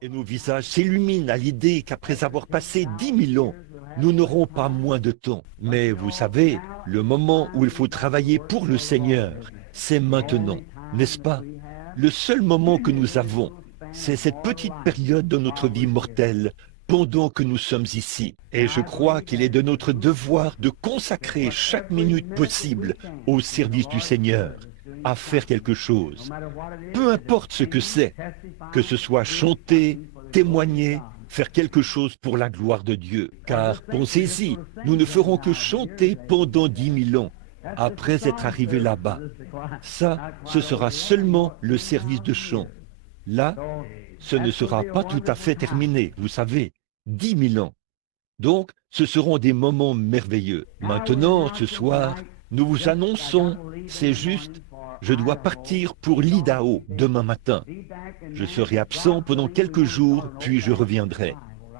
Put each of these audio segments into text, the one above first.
Et nos visages s'illuminent à l'idée qu'après avoir passé 10 000 ans, nous n'aurons pas moins de temps. Mais vous savez, le moment où il faut travailler pour le Seigneur, c'est maintenant, n'est-ce pas? Le seul moment que nous avons, c'est cette petite période de notre vie mortelle pendant que nous sommes ici. Et je crois qu'il est de notre devoir de consacrer chaque minute possible au service du Seigneur, à faire quelque chose. Peu importe ce que ce soit chanter, témoigner, faire quelque chose pour la gloire de Dieu. Car pensez-y, nous ne ferons que chanter pendant 10 000 ans après être arrivés là-bas. Ça, ce sera seulement le service de chant. Là, ce ne sera pas tout à fait terminé, vous savez, 10 000 ans. Donc, ce seront des moments merveilleux. Maintenant, ce soir, nous vous annonçons, c'est juste, je dois partir pour l'Idaho demain matin. Je serai absent pendant quelques jours, puis je reviendrai.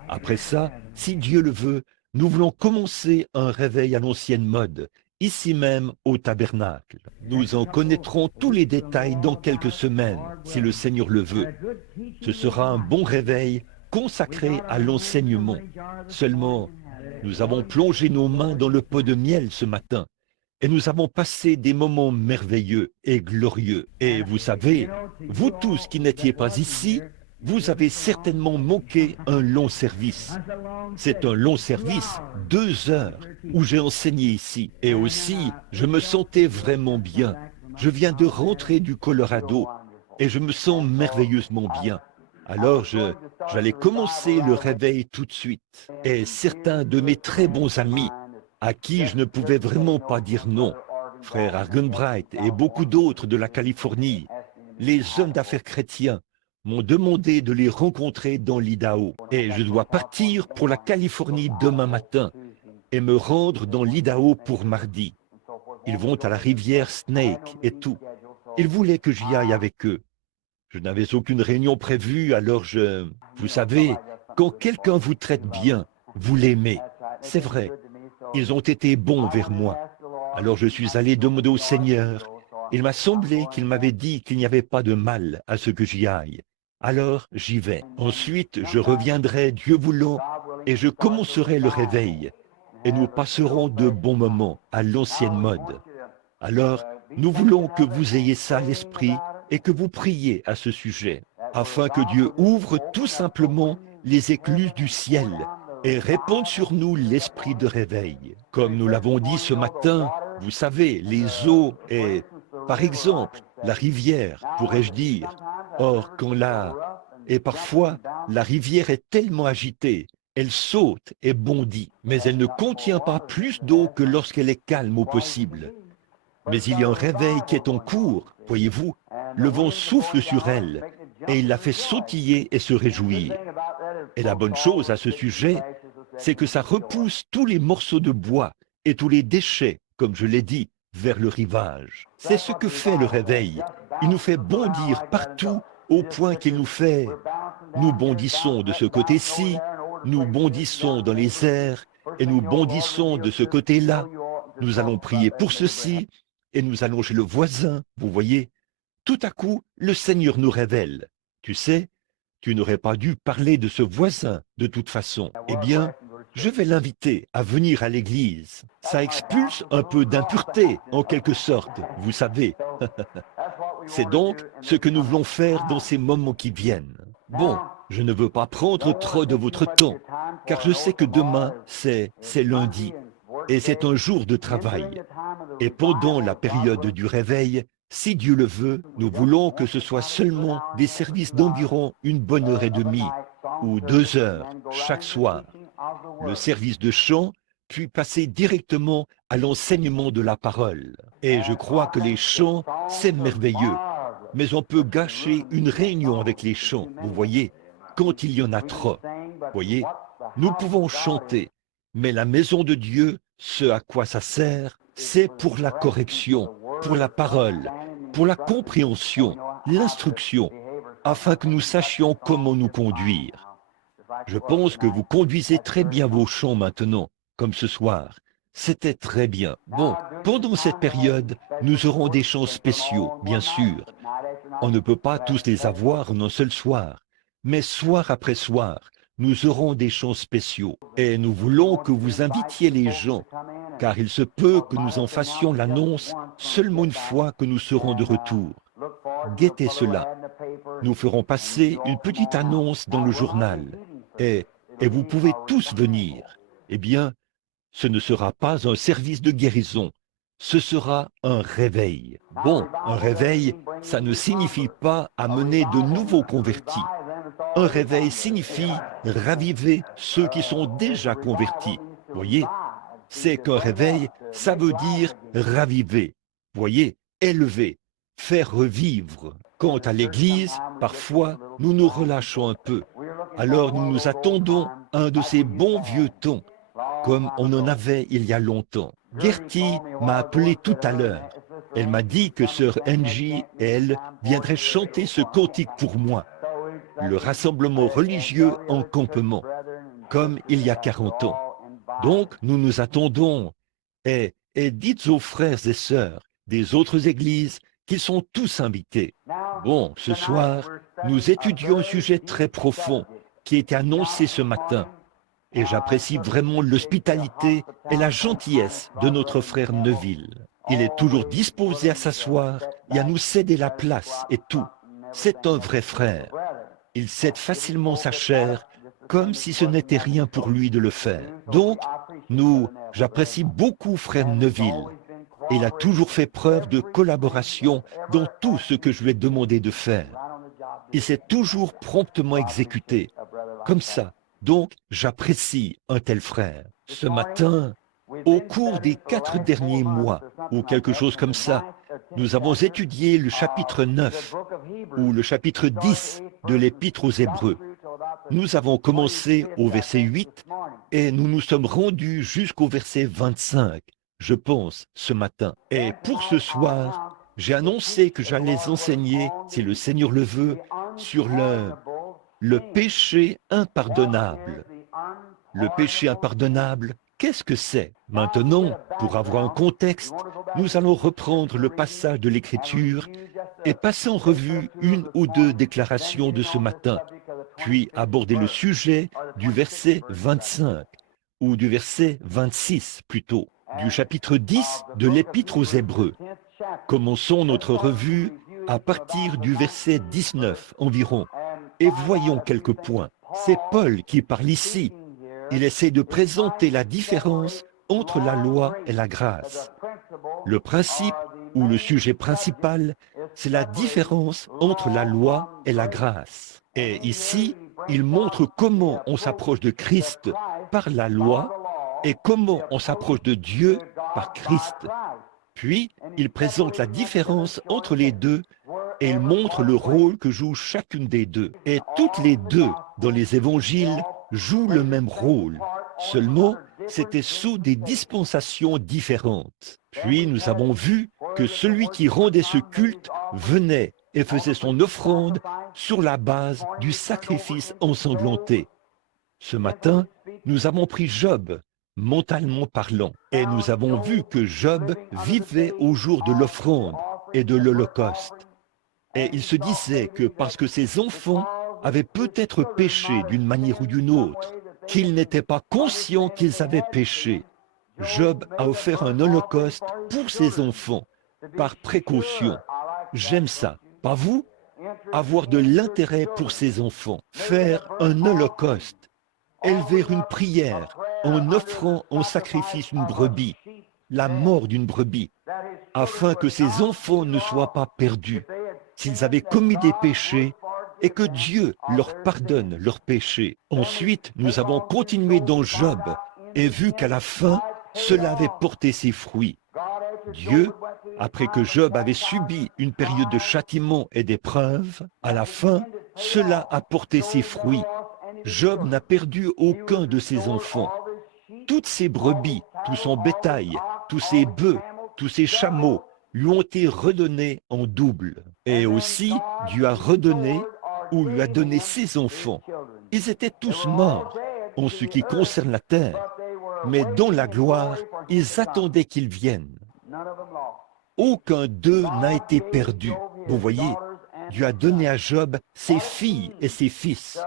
Après ça, si Dieu le veut, nous voulons commencer un réveil à l'ancienne mode, ici même au tabernacle. Nous en connaîtrons tous les détails dans quelques semaines, si le Seigneur le veut. Ce sera un bon réveil consacré à l'enseignement. Seulement, nous avons plongé nos mains dans le pot de miel ce matin et nous avons passé des moments merveilleux et glorieux. Et vous savez, vous tous qui n'étiez pas ici, vous avez certainement manqué un long service. C'est un long service, 2 heures, où j'ai enseigné ici. Et aussi, je me sentais vraiment bien. Je viens de rentrer du Colorado et je me sens merveilleusement bien. Alors j'allais commencer le réveil tout de suite. Et certains de mes très bons amis, à qui je ne pouvais vraiment pas dire non, frère Argenbright et beaucoup d'autres de la Californie, les hommes d'affaires chrétiens, m'ont demandé de les rencontrer dans l'Idaho. Et je dois partir pour la Californie demain matin et me rendre dans l'Idaho pour mardi. Ils vont à la rivière Snake et tout. Ils voulaient que j'y aille avec eux. Je n'avais aucune réunion prévue, alors Vous savez, quand quelqu'un vous traite bien, vous l'aimez. C'est vrai, ils ont été bons vers moi. Alors je suis allé demander au Seigneur. Il m'a semblé qu'il m'avait dit qu'il n'y avait pas de mal à ce que j'y aille. Alors j'y vais. Ensuite, je reviendrai, Dieu voulant, et je commencerai le réveil. Et nous passerons de bons moments à l'ancienne mode. Alors, nous voulons que vous ayez ça à l'esprit et que vous priez à ce sujet, afin que Dieu ouvre tout simplement les écluses du ciel et répande sur nous l'esprit de réveil. Comme nous l'avons dit ce matin, vous savez, les eaux et, par exemple, la rivière, pourrais-je dire. Or, Et parfois, la rivière est tellement agitée, elle saute et bondit, mais elle ne contient pas plus d'eau que lorsqu'elle est calme au possible. Mais il y a un réveil qui est en cours, voyez-vous. Le vent souffle sur elle et il la fait sautiller et se réjouir. Et la bonne chose à ce sujet, c'est que ça repousse tous les morceaux de bois et tous les déchets, comme je l'ai dit, vers le rivage. C'est ce que fait le réveil. Il nous fait bondir partout au point qu'il nous fait... Nous bondissons de ce côté-ci, nous bondissons dans les airs et nous bondissons de ce côté-là. Nous allons prier pour ceci et nous allons chez le voisin, vous voyez. Tout à coup, le Seigneur nous révèle. Tu sais, tu n'aurais pas dû parler de ce voisin de toute façon. Eh bien, je vais l'inviter à venir à l'église. Ça expulse un peu d'impureté, en quelque sorte, vous savez. C'est donc ce que nous voulons faire dans ces moments qui viennent. Bon, je ne veux pas prendre trop de votre temps, car je sais que demain, c'est lundi, et c'est un jour de travail. Et pendant la période du réveil, si Dieu le veut, nous voulons que ce soit seulement des services d'environ 1 bonne heure et demie ou 2 heures chaque soir. Le service de chant, puis passer directement à l'enseignement de la parole. Et je crois que les chants, c'est merveilleux. Mais on peut gâcher une réunion avec les chants, vous voyez, quand il y en a trop. Voyez, nous pouvons chanter, mais la maison de Dieu, ce à quoi ça sert, c'est pour la correction, pour la parole, pour la compréhension, l'instruction, afin que nous sachions comment nous conduire. Je pense que vous conduisez très bien vos chants maintenant, comme ce soir. C'était très bien. Bon, pendant cette période, nous aurons des chants spéciaux, bien sûr. On ne peut pas tous les avoir en un seul soir. Mais soir après soir, nous aurons des chants spéciaux et nous voulons que vous invitiez les gens, car il se peut que nous en fassions l'annonce seulement une fois que nous serons de retour. Guettez cela. Nous ferons passer une petite annonce dans le journal et vous pouvez tous venir. Eh bien, ce ne sera pas un service de guérison, ce sera un réveil. Bon, un réveil, ça ne signifie pas amener de nouveaux convertis. Un réveil signifie raviver ceux qui sont déjà convertis. Voyez, c'est qu'un réveil, ça veut dire raviver. Voyez, élever, faire revivre. Quant à l'Église, parfois, nous nous relâchons un peu. Alors nous nous attendons à un de ces bons vieux temps, comme on en avait il y a longtemps. Gertie m'a appelé tout à l'heure. Elle m'a dit que sœur Angie et elle viendraient chanter ce cantique pour moi. Le rassemblement religieux en campement, comme il y a 40 ans. Donc, nous nous attendons et dites aux frères et sœurs des autres églises qu'ils sont tous invités. Bon, ce soir, nous étudions un sujet très profond qui a été annoncé ce matin. Et j'apprécie vraiment l'hospitalité et la gentillesse de notre frère Neville. Il est toujours disposé à s'asseoir et à nous céder la place et tout. C'est un vrai frère. Il cède facilement sa chair, comme si ce n'était rien pour lui de le faire. Donc, j'apprécie beaucoup frère Neville. Il a toujours fait preuve de collaboration dans tout ce que je lui ai demandé de faire. Il s'est toujours promptement exécuté. Comme ça. Donc, j'apprécie un tel frère. Ce matin, au cours des 4 derniers mois, ou quelque chose comme ça, nous avons étudié le chapitre 9 ou le chapitre 10 de l'Épître aux Hébreux. Nous avons commencé au verset 8 et nous nous sommes rendus jusqu'au verset 25, je pense, ce matin. Et pour ce soir, j'ai annoncé que j'allais enseigner, si le Seigneur le veut, sur le péché impardonnable. Le péché impardonnable, qu'est-ce que c'est? Maintenant, pour avoir un contexte, nous allons reprendre le passage de l'Écriture et passer en revue une ou deux déclarations de ce matin, puis aborder le sujet du verset 25, ou du verset 26 plutôt, du chapitre 10 de l'Épître aux Hébreux. Commençons notre revue à partir du verset 19 environ, et voyons quelques points. C'est Paul qui parle ici. Il essaie de présenter la différence entre la loi et la grâce. Le principe ou le sujet principal, c'est la différence entre la loi et la grâce. Et ici, il montre comment on s'approche de Christ par la loi et comment on s'approche de Dieu par Christ. Puis, il présente la différence entre les deux et il montre le rôle que joue chacune des deux. Et toutes les deux, dans les évangiles, jouent le même rôle. Seulement, c'était sous des dispensations différentes. Puis nous avons vu que celui qui rendait ce culte venait et faisait son offrande sur la base du sacrifice ensanglanté. Ce matin, nous avons pris Job, mentalement parlant, et nous avons vu que Job vivait au jour de l'offrande et de l'Holocauste. Et il se disait que parce que ses enfants avaient peut-être péché d'une manière ou d'une autre, qu'ils n'étaient pas conscients qu'ils avaient péché, Job a offert un holocauste pour ses enfants, par précaution. J'aime ça, pas vous? Avoir de l'intérêt pour ses enfants, faire un holocauste, élever une prière en offrant en sacrifice une brebis, la mort d'une brebis, afin que ses enfants ne soient pas perdus, s'ils avaient commis des péchés, et que Dieu leur pardonne leurs péchés. Ensuite, nous avons continué dans Job et vu qu'à la fin, cela avait porté ses fruits. Dieu, après que Job avait subi une période de châtiment et d'épreuve, à la fin, cela a porté ses fruits. Job n'a perdu aucun de ses enfants. Toutes ses brebis, tout son bétail, tous ses bœufs, tous ses chameaux lui ont été redonnés en double. Et aussi, Dieu a redonné ou lui a donné ses enfants. Ils étaient tous morts en ce qui concerne la terre, mais dans la gloire, ils attendaient qu'il vienne. Aucun d'eux n'a été perdu. Vous voyez, Dieu a donné à Job ses filles et ses fils,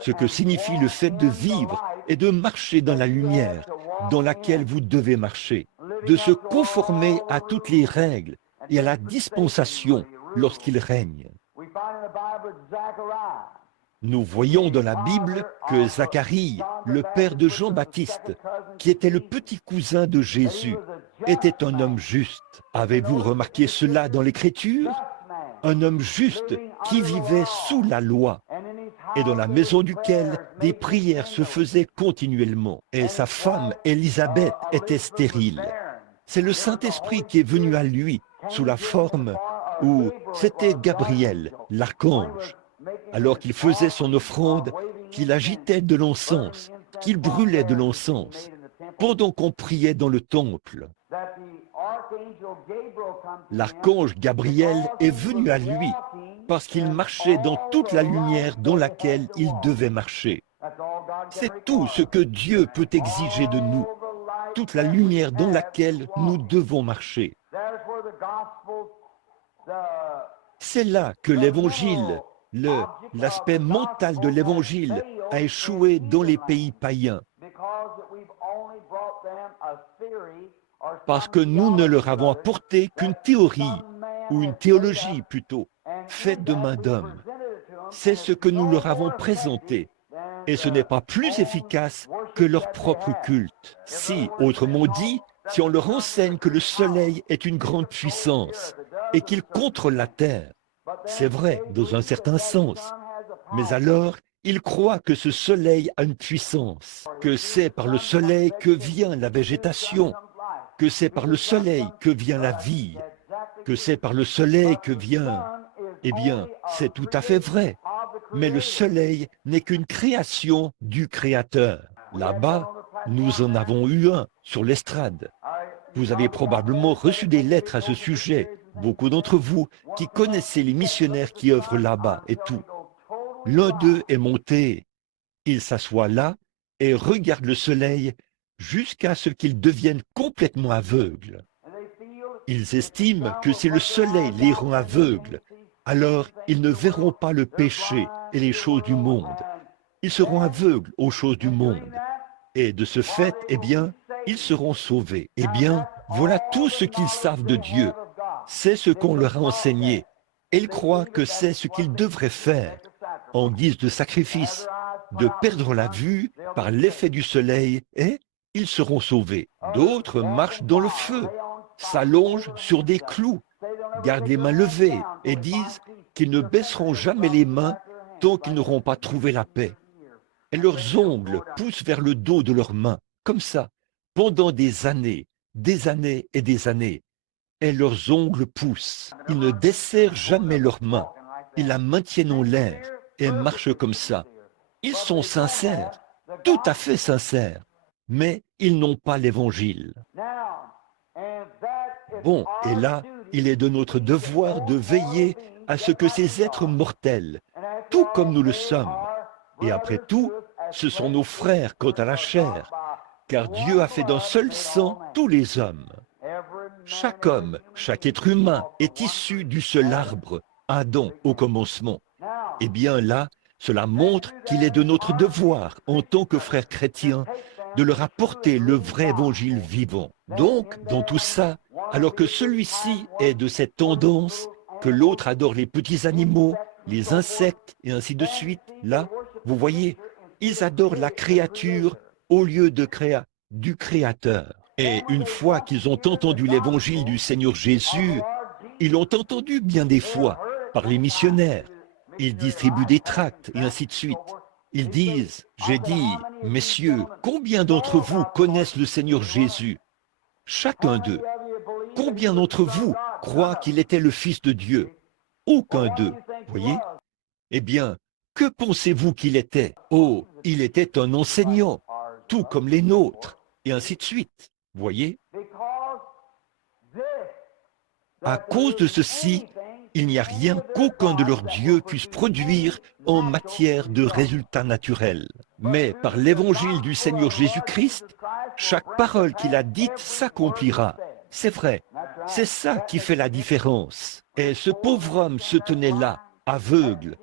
ce que signifie le fait de vivre et de marcher dans la lumière dans laquelle vous devez marcher, de se conformer à toutes les règles et à la dispensation lorsqu'il règne. Nous voyons dans la Bible que Zacharie, le père de Jean-Baptiste, qui était le petit cousin de Jésus, était un homme juste. Avez-vous remarqué cela dans l'Écriture? Un homme juste qui vivait sous la loi et dans la maison duquel des prières se faisaient continuellement. Et sa femme, Élisabeth, était stérile. C'est le Saint-Esprit qui est venu à lui sous la forme où c'était Gabriel, l'archange, alors qu'il faisait son offrande, qu'il agitait de l'encens, qu'il brûlait de l'encens, pendant qu'on priait dans le temple. L'archange Gabriel est venu à lui parce qu'il marchait dans toute la lumière dans laquelle il devait marcher. C'est tout ce que Dieu peut exiger de nous, toute la lumière dans laquelle nous devons marcher. C'est là que l'Évangile, l'aspect mental de l'Évangile a échoué dans les pays païens. Parce que nous ne leur avons apporté qu'une théorie, ou une théologie plutôt, faite de main d'homme. C'est ce que nous leur avons présenté. Et ce n'est pas plus efficace que leur propre culte. Si, autrement dit, si on leur enseigne que le soleil est une grande puissance et qu'il contrôle la terre, c'est vrai dans un certain sens. Mais alors, ils croient que ce soleil a une puissance, que c'est par le soleil que vient la végétation, que c'est par le soleil que vient la vie, que c'est par le soleil que vient... Eh bien, c'est tout à fait vrai. Mais le soleil n'est qu'une création du Créateur. Là-bas, nous en avons eu un sur l'estrade. Vous avez probablement reçu des lettres à ce sujet, beaucoup d'entre vous qui connaissez les missionnaires qui œuvrent là-bas et tout. L'un d'eux est monté, il s'assoit là et regarde le soleil jusqu'à ce qu'il devienne complètement aveugle. Ils estiment que si le soleil les rend aveugles, alors ils ne verront pas le péché et les choses du monde. Ils seront aveugles aux choses du monde. Et de ce fait, eh bien, ils seront sauvés. Eh bien, voilà tout ce qu'ils savent de Dieu. C'est ce qu'on leur a enseigné. Et ils croient que c'est ce qu'ils devraient faire en guise de sacrifice, de perdre la vue par l'effet du soleil et ils seront sauvés. D'autres marchent dans le feu, s'allongent sur des clous, gardent les mains levées et disent qu'ils ne baisseront jamais les mains tant qu'ils n'auront pas trouvé la paix. Et leurs ongles poussent vers le dos de leurs mains, comme ça, pendant des années et des années. Et leurs ongles poussent. Ils ne desserrent jamais leurs mains. Ils la maintiennent en l'air et marchent comme ça. Ils sont sincères, tout à fait sincères, mais ils n'ont pas l'Évangile. Bon, et là, il est de notre devoir de veiller à ce que ces êtres mortels, tout comme nous le sommes, et après tout, ce sont nos frères quant à la chair, car Dieu a fait d'un seul sang tous les hommes. Chaque homme, chaque être humain est issu du seul arbre, Adam au commencement. Eh bien là, cela montre qu'il est de notre devoir, en tant que frères chrétiens, de leur apporter le vrai évangile vivant. Donc, dans tout ça, alors que celui-ci est de cette tendance, que l'autre adore les petits animaux, les insectes et ainsi de suite, là, vous voyez, ils adorent la créature au lieu du Créateur. Et une fois qu'ils ont entendu l'évangile du Seigneur Jésus, ils l'ont entendu bien des fois par les missionnaires. Ils distribuent des tracts et ainsi de suite. Ils disent, j'ai dit, messieurs, combien d'entre vous connaissent le Seigneur Jésus? Chacun d'eux. Combien d'entre vous croient qu'il était le Fils de Dieu? Aucun d'eux, voyez? Eh bien, que pensez-vous qu'il était? Oh, il était un enseignant, tout comme les nôtres, et ainsi de suite, voyez? À cause de ceci, il n'y a rien qu'aucun de leurs dieux puisse produire en matière de résultats naturels. Mais par l'évangile du Seigneur Jésus-Christ, chaque parole qu'il a dite s'accomplira. C'est vrai, c'est ça qui fait la différence. Et ce pauvre homme se tenait là, aveugle.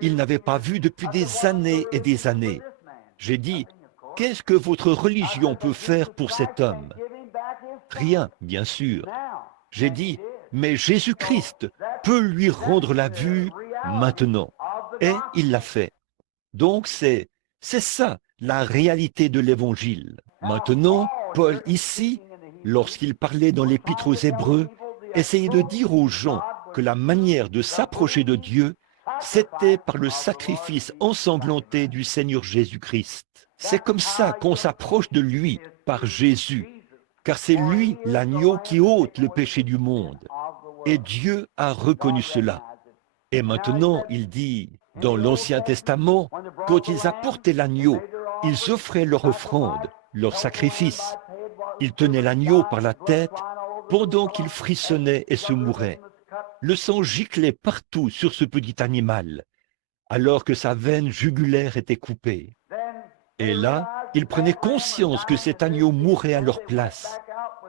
Il n'avait pas vu depuis des années et des années. J'ai dit, qu'est-ce que votre religion peut faire pour cet homme? Rien, bien sûr. J'ai dit, mais Jésus-Christ peut lui rendre la vue maintenant. Et il l'a fait. Donc c'est ça, la réalité de l'Évangile. Maintenant, Paul ici, lorsqu'il parlait dans l'Épître aux Hébreux, essayait de dire aux gens que la manière de s'approcher de Dieu, c'était par le sacrifice ensanglanté du Seigneur Jésus-Christ. C'est comme ça qu'on s'approche de lui, par Jésus, car c'est lui l'agneau qui ôte le péché du monde. Et Dieu a reconnu cela. Et maintenant, il dit, dans l'Ancien Testament, quand ils apportaient l'agneau, ils offraient leur offrande, leur sacrifice. Ils tenaient l'agneau par la tête pendant qu'il frissonnait et se mourait. Le sang giclait partout sur ce petit animal, alors que sa veine jugulaire était coupée. Et là, ils prenaient conscience que cet agneau mourait à leur place.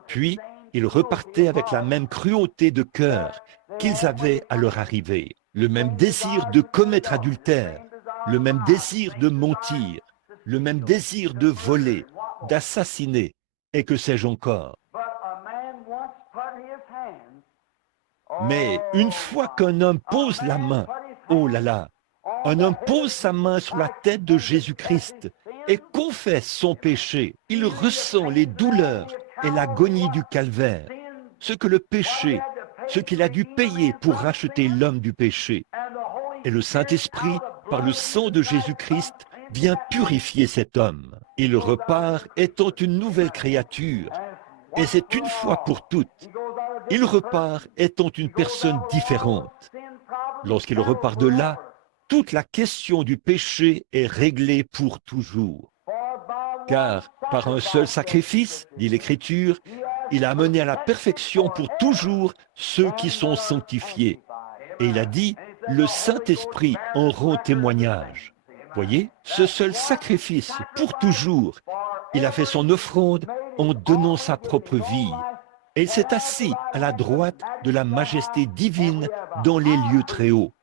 Puis, ils repartaient avec la même cruauté de cœur qu'ils avaient à leur arrivée. Le même désir de commettre adultère, le même désir de mentir, le même désir de voler, d'assassiner, et que sais-je encore. Mais une fois qu'un homme pose la main, oh là là, un homme pose sa main sur la tête de Jésus-Christ et confesse son péché, il ressent les douleurs et l'agonie du calvaire, ce que le péché, ce qu'il a dû payer pour racheter l'homme du péché. Et le Saint-Esprit, par le sang de Jésus-Christ, vient purifier cet homme. Il repart étant une nouvelle créature, et c'est une fois pour toutes. Il repart étant une personne différente. Lorsqu'il repart de là, toute la question du péché est réglée pour toujours. Car par un seul sacrifice, dit l'Écriture, il a amené à la perfection pour toujours ceux qui sont sanctifiés. Et il a dit, le Saint-Esprit en rend témoignage. Voyez, ce seul sacrifice pour toujours, il a fait son offrande en donnant sa propre vie. Et il s'est assis à la droite de la majesté divine dans les lieux très hauts.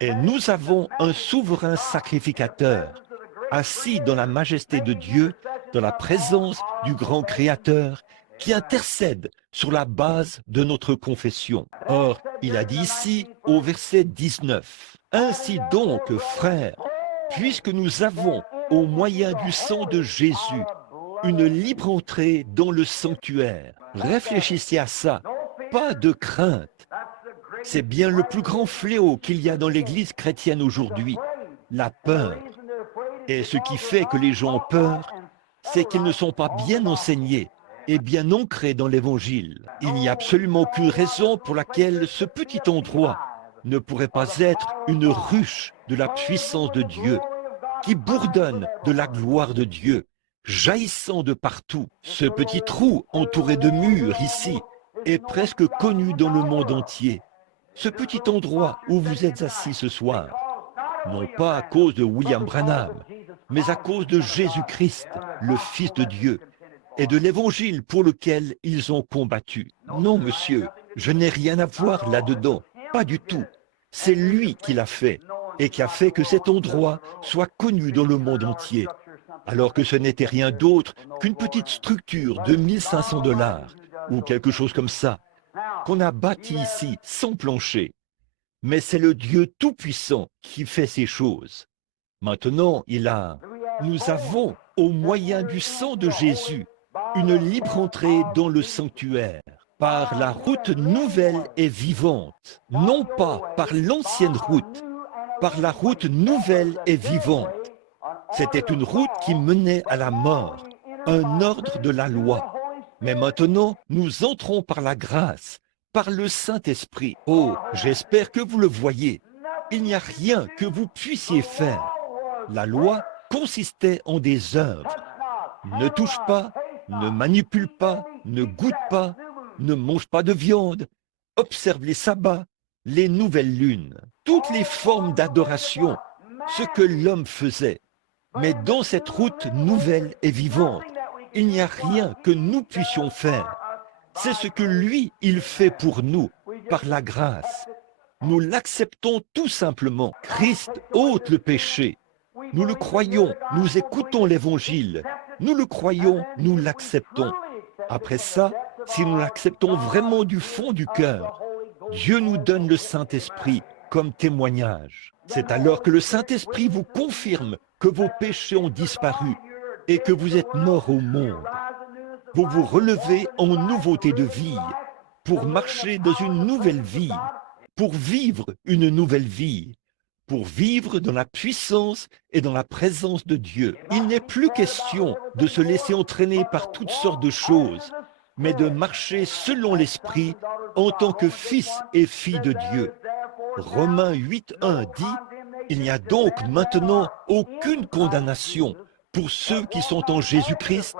Et nous avons un souverain sacrificateur, assis dans la majesté de Dieu, dans la présence du grand Créateur, qui intercède sur la base de notre confession. Or, il a dit ici au verset 19, « Ainsi donc, frères, puisque nous avons, au moyen du sang de Jésus, une libre entrée dans le sanctuaire. » Réfléchissez à ça, pas de crainte. C'est bien le plus grand fléau qu'il y a dans l'Église chrétienne aujourd'hui, la peur. Et ce qui fait que les gens ont peur, c'est qu'ils ne sont pas bien enseignés et bien ancrés dans l'Évangile. Il n'y a absolument aucune raison pour laquelle ce petit endroit ne pourrait pas être une ruche de la puissance de Dieu, qui bourdonne de la gloire de Dieu, jaillissant de partout. Ce petit trou entouré de murs ici est presque connu dans le monde entier. Ce petit endroit où vous êtes assis ce soir, non pas à cause de William Branham, mais à cause de Jésus-Christ, le Fils de Dieu, et de l'Évangile pour lequel ils ont combattu. Non, monsieur, je n'ai rien à voir là-dedans, pas du tout. C'est lui qui l'a fait, et qui a fait que cet endroit soit connu dans le monde entier, alors que ce n'était rien d'autre qu'une petite structure de $1500, ou quelque chose comme ça, qu'on a bâti ici sans plancher. Mais c'est le Dieu Tout-Puissant qui fait ces choses. Maintenant, nous avons, au moyen du sang de Jésus, une libre entrée dans le sanctuaire, par la route nouvelle et vivante, non pas par l'ancienne route, par la route nouvelle et vivante. C'était une route qui menait à la mort, un ordre de la loi. Mais maintenant, nous entrons par la grâce, par le Saint-Esprit. Oh, j'espère que vous le voyez. Il n'y a rien que vous puissiez faire. La loi consistait en des œuvres. Ne touche pas, ne manipule pas, ne goûte pas, ne mange pas de viande, observe les sabbats, les nouvelles lunes, toutes les formes d'adoration, ce que l'homme faisait. Mais dans cette route nouvelle et vivante, il n'y a rien que nous puissions faire. C'est ce que lui, il fait pour nous, par la grâce. Nous l'acceptons tout simplement. Christ ôte le péché. Nous le croyons, nous écoutons l'Évangile. Nous le croyons, nous l'acceptons. Après ça, si nous l'acceptons vraiment du fond du cœur, Dieu nous donne le Saint-Esprit comme témoignage. C'est alors que le Saint-Esprit vous confirme que vos péchés ont disparu et que vous êtes morts au monde. Vous vous relevez en nouveauté de vie pour marcher dans une nouvelle vie, pour vivre une nouvelle vie, pour vivre dans la puissance et dans la présence de Dieu. Il n'est plus question de se laisser entraîner par toutes sortes de choses, mais de marcher selon l'Esprit en tant que fils et filles de Dieu. Romains 8.1 dit « Il n'y a donc maintenant aucune condamnation pour ceux qui sont en Jésus-Christ,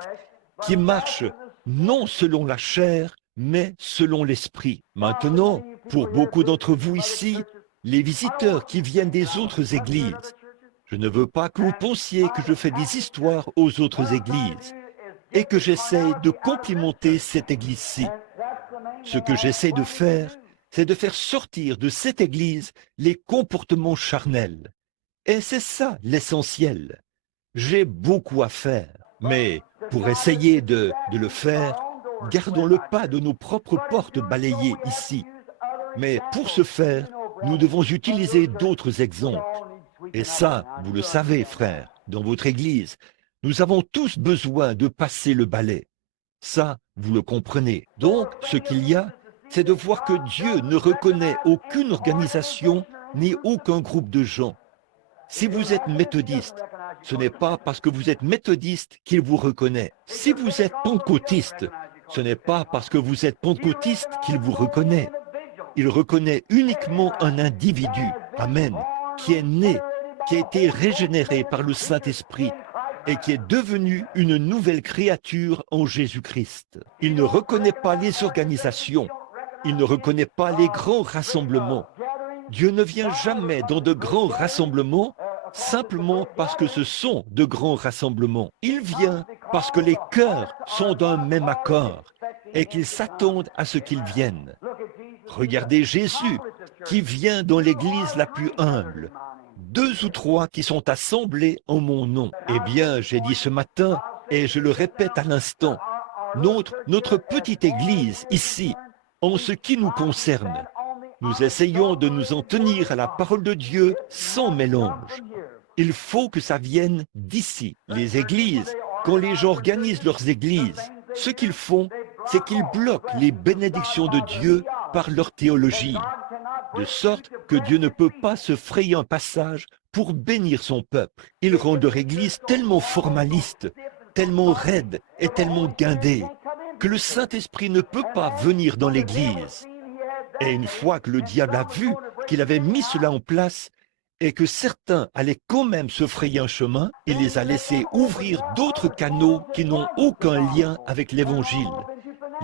qui marchent non selon la chair, mais selon l'Esprit. » Maintenant, pour beaucoup d'entre vous ici, les visiteurs qui viennent des autres églises, je ne veux pas que vous pensiez que je fais des histoires aux autres églises et que j'essaie de complimenter cette église-ci. Ce que j'essaie de faire, c'est de faire sortir de cette église les comportements charnels. Et c'est ça l'essentiel. J'ai beaucoup à faire, mais pour essayer de le faire, gardons-le pas de nos propres portes balayées ici. Mais pour ce faire, nous devons utiliser d'autres exemples. Et ça, vous le savez, frères, dans votre église, nous avons tous besoin de passer le balai. Ça, vous le comprenez. Donc, ce qu'il y a, c'est de voir que Dieu ne reconnaît aucune organisation ni aucun groupe de gens. Si vous êtes méthodiste, ce n'est pas parce que vous êtes méthodiste qu'il vous reconnaît. Si vous êtes pentecôtiste, ce n'est pas parce que vous êtes pentecôtiste qu'il vous reconnaît. Il reconnaît uniquement un individu, amen, qui est né, qui a été régénéré par le Saint-Esprit et qui est devenu une nouvelle créature en Jésus-Christ. Il ne reconnaît pas les organisations, il ne reconnaît pas les grands rassemblements. Dieu ne vient jamais dans de grands rassemblements simplement parce que ce sont de grands rassemblements. Il vient parce que les cœurs sont d'un même accord et qu'ils s'attendent à ce qu'ils viennent. Regardez Jésus qui vient dans l'église la plus humble. 2 ou 3 qui sont assemblés en mon nom. Eh bien, j'ai dit ce matin, et je le répète à l'instant, notre petite église ici, en ce qui nous concerne, nous essayons de nous en tenir à la parole de Dieu sans mélange. Il faut que ça vienne d'ici. Les églises, quand les gens organisent leurs églises, ce qu'ils font, c'est qu'ils bloquent les bénédictions de Dieu par leur théologie, de sorte que Dieu ne peut pas se frayer un passage pour bénir son peuple. Ils rendent leur église tellement formaliste, tellement raide et tellement guindée, que le Saint-Esprit ne peut pas venir dans l'église. Et une fois que le diable a vu qu'il avait mis cela en place et que certains allaient quand même se frayer un chemin, il les a laissés ouvrir d'autres canaux qui n'ont aucun lien avec l'Évangile,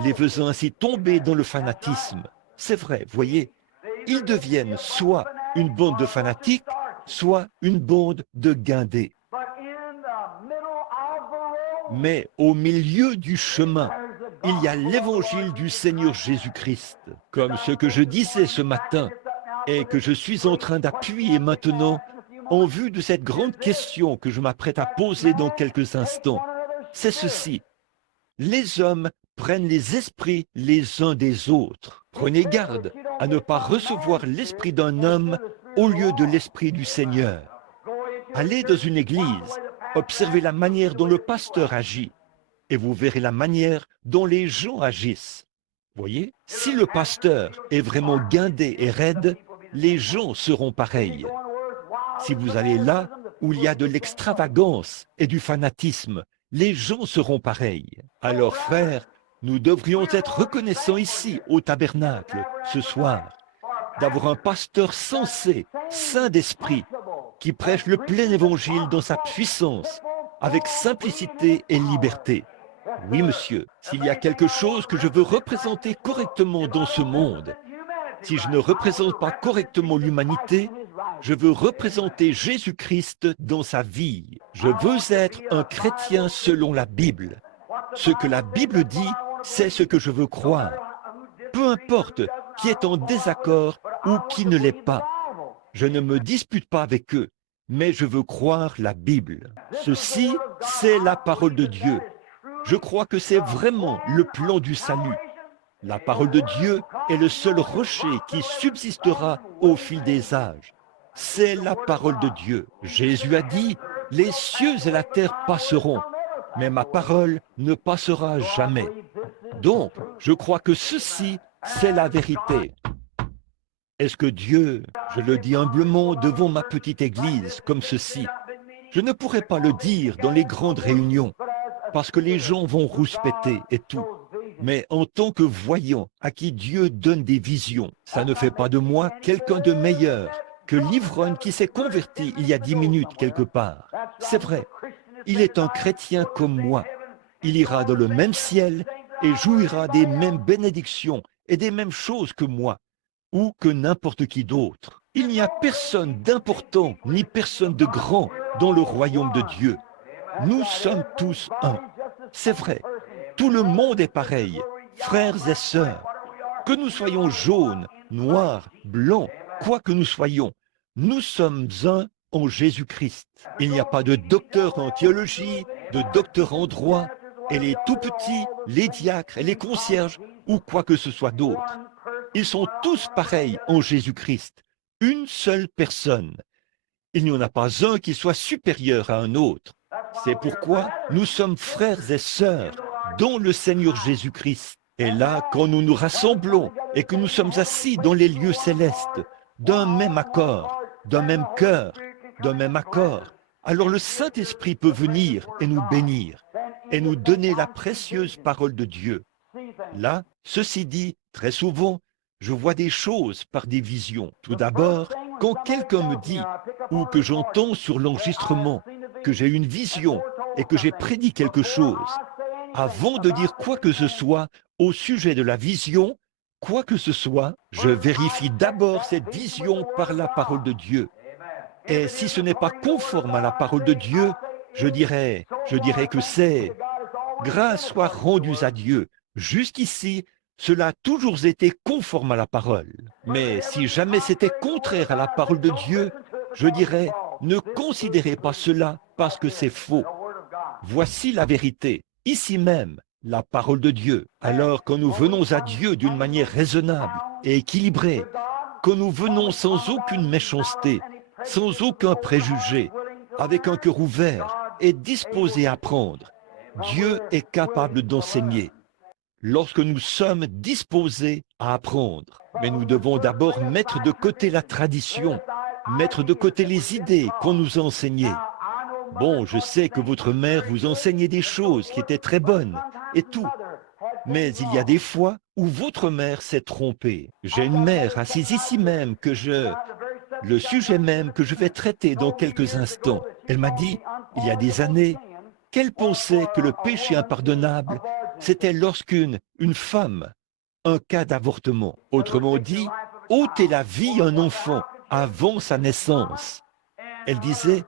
les faisant ainsi tomber dans le fanatisme. C'est vrai, voyez, ils deviennent soit une bande de fanatiques, soit une bande de guindés. Mais au milieu du chemin, il y a l'évangile du Seigneur Jésus-Christ, comme ce que je disais ce matin et que je suis en train d'appuyer maintenant en vue de cette grande question que je m'apprête à poser dans quelques instants. C'est ceci. Les hommes prennent les esprits les uns des autres. Prenez garde à ne pas recevoir l'esprit d'un homme au lieu de l'esprit du Seigneur. Allez dans une église, observez la manière dont le pasteur agit et vous verrez la manière dont les gens agissent. Voyez, si le pasteur est vraiment guindé et raide, les gens seront pareils. Si vous allez là où il y a de l'extravagance et du fanatisme, les gens seront pareils. Alors frères, nous devrions être reconnaissants ici, au tabernacle, ce soir, d'avoir un pasteur sensé, saint d'esprit, qui prêche le plein évangile dans sa puissance, avec simplicité et liberté. Oui, monsieur, s'il y a quelque chose que je veux représenter correctement dans ce monde, si je ne représente pas correctement l'humanité, je veux représenter Jésus-Christ dans sa vie. Je veux être un chrétien selon la Bible. Ce que la Bible dit, c'est ce que je veux croire. Peu importe qui est en désaccord ou qui ne l'est pas. Je ne me dispute pas avec eux, mais je veux croire la Bible. Ceci, c'est la parole de Dieu. Je crois que c'est vraiment le plan du salut. La parole de Dieu est le seul rocher qui subsistera au fil des âges. C'est la parole de Dieu. Jésus a dit, « Les cieux et la terre passeront, mais ma parole ne passera jamais. » Donc, je crois que ceci, c'est la vérité. Est-ce que Dieu, je le dis humblement devant ma petite église, comme ceci, je ne pourrais pas le dire dans les grandes réunions, parce que les gens vont rouspéter et tout. Mais en tant que voyant à qui Dieu donne des visions, ça ne fait pas de moi quelqu'un de meilleur que l'ivrogne qui s'est converti il y a 10 minutes quelque part. C'est vrai, il est un chrétien comme moi. Il ira dans le même ciel et jouira des mêmes bénédictions et des mêmes choses que moi, ou que n'importe qui d'autre. Il n'y a personne d'important ni personne de grand dans le royaume de Dieu. Nous sommes tous un. C'est vrai, tout le monde est pareil, frères et sœurs. Que nous soyons jaunes, noirs, blancs, quoi que nous soyons, nous sommes un en Jésus-Christ. Il n'y a pas de docteur en théologie, de docteur en droit, et les tout-petits, les diacres et les concierges, ou quoi que ce soit d'autre. Ils sont tous pareils en Jésus-Christ, une seule personne. Il n'y en a pas un qui soit supérieur à un autre. C'est pourquoi nous sommes frères et sœurs dans le Seigneur Jésus-Christ. Et là, quand nous nous rassemblons et que nous sommes assis dans les lieux célestes, d'un même accord, d'un même cœur, d'un même accord, alors le Saint-Esprit peut venir et nous bénir et nous donner la précieuse parole de Dieu. Là, ceci dit, très souvent, je vois des choses par des visions. Tout d'abord, quand quelqu'un me dit, ou que j'entends sur l'enregistrement, que j'ai une vision et que j'ai prédit quelque chose, avant de dire quoi que ce soit au sujet de la vision, quoi que ce soit, je vérifie d'abord cette vision par la parole de Dieu. Et si ce n'est pas conforme à la parole de Dieu, je dirais que c'est grâce soit rendue à Dieu. Jusqu'ici, cela a toujours été conforme à la parole. Mais si jamais c'était contraire à la parole de Dieu, je dirais, ne considérez pas cela parce que c'est faux. Voici la vérité, ici même, la parole de Dieu. Alors quand nous venons à Dieu d'une manière raisonnable et équilibrée, quand nous venons sans aucune méchanceté, sans aucun préjugé, avec un cœur ouvert et disposé à apprendre, Dieu est capable d'enseigner. Lorsque nous sommes disposés à apprendre. Mais nous devons d'abord mettre de côté la tradition, mettre de côté les idées qu'on nous a enseignées. Bon, je sais que votre mère vous enseignait des choses qui étaient très bonnes et tout. Mais il y a des fois où votre mère s'est trompée. J'ai une mère assise ici même le sujet même que je vais traiter dans quelques instants. Elle m'a dit, il y a des années, qu'elle pensait que le péché impardonnable, c'était lorsqu'une femme, un cas d'avortement, autrement dit, ôter la vie à un enfant avant sa naissance. Elle disait,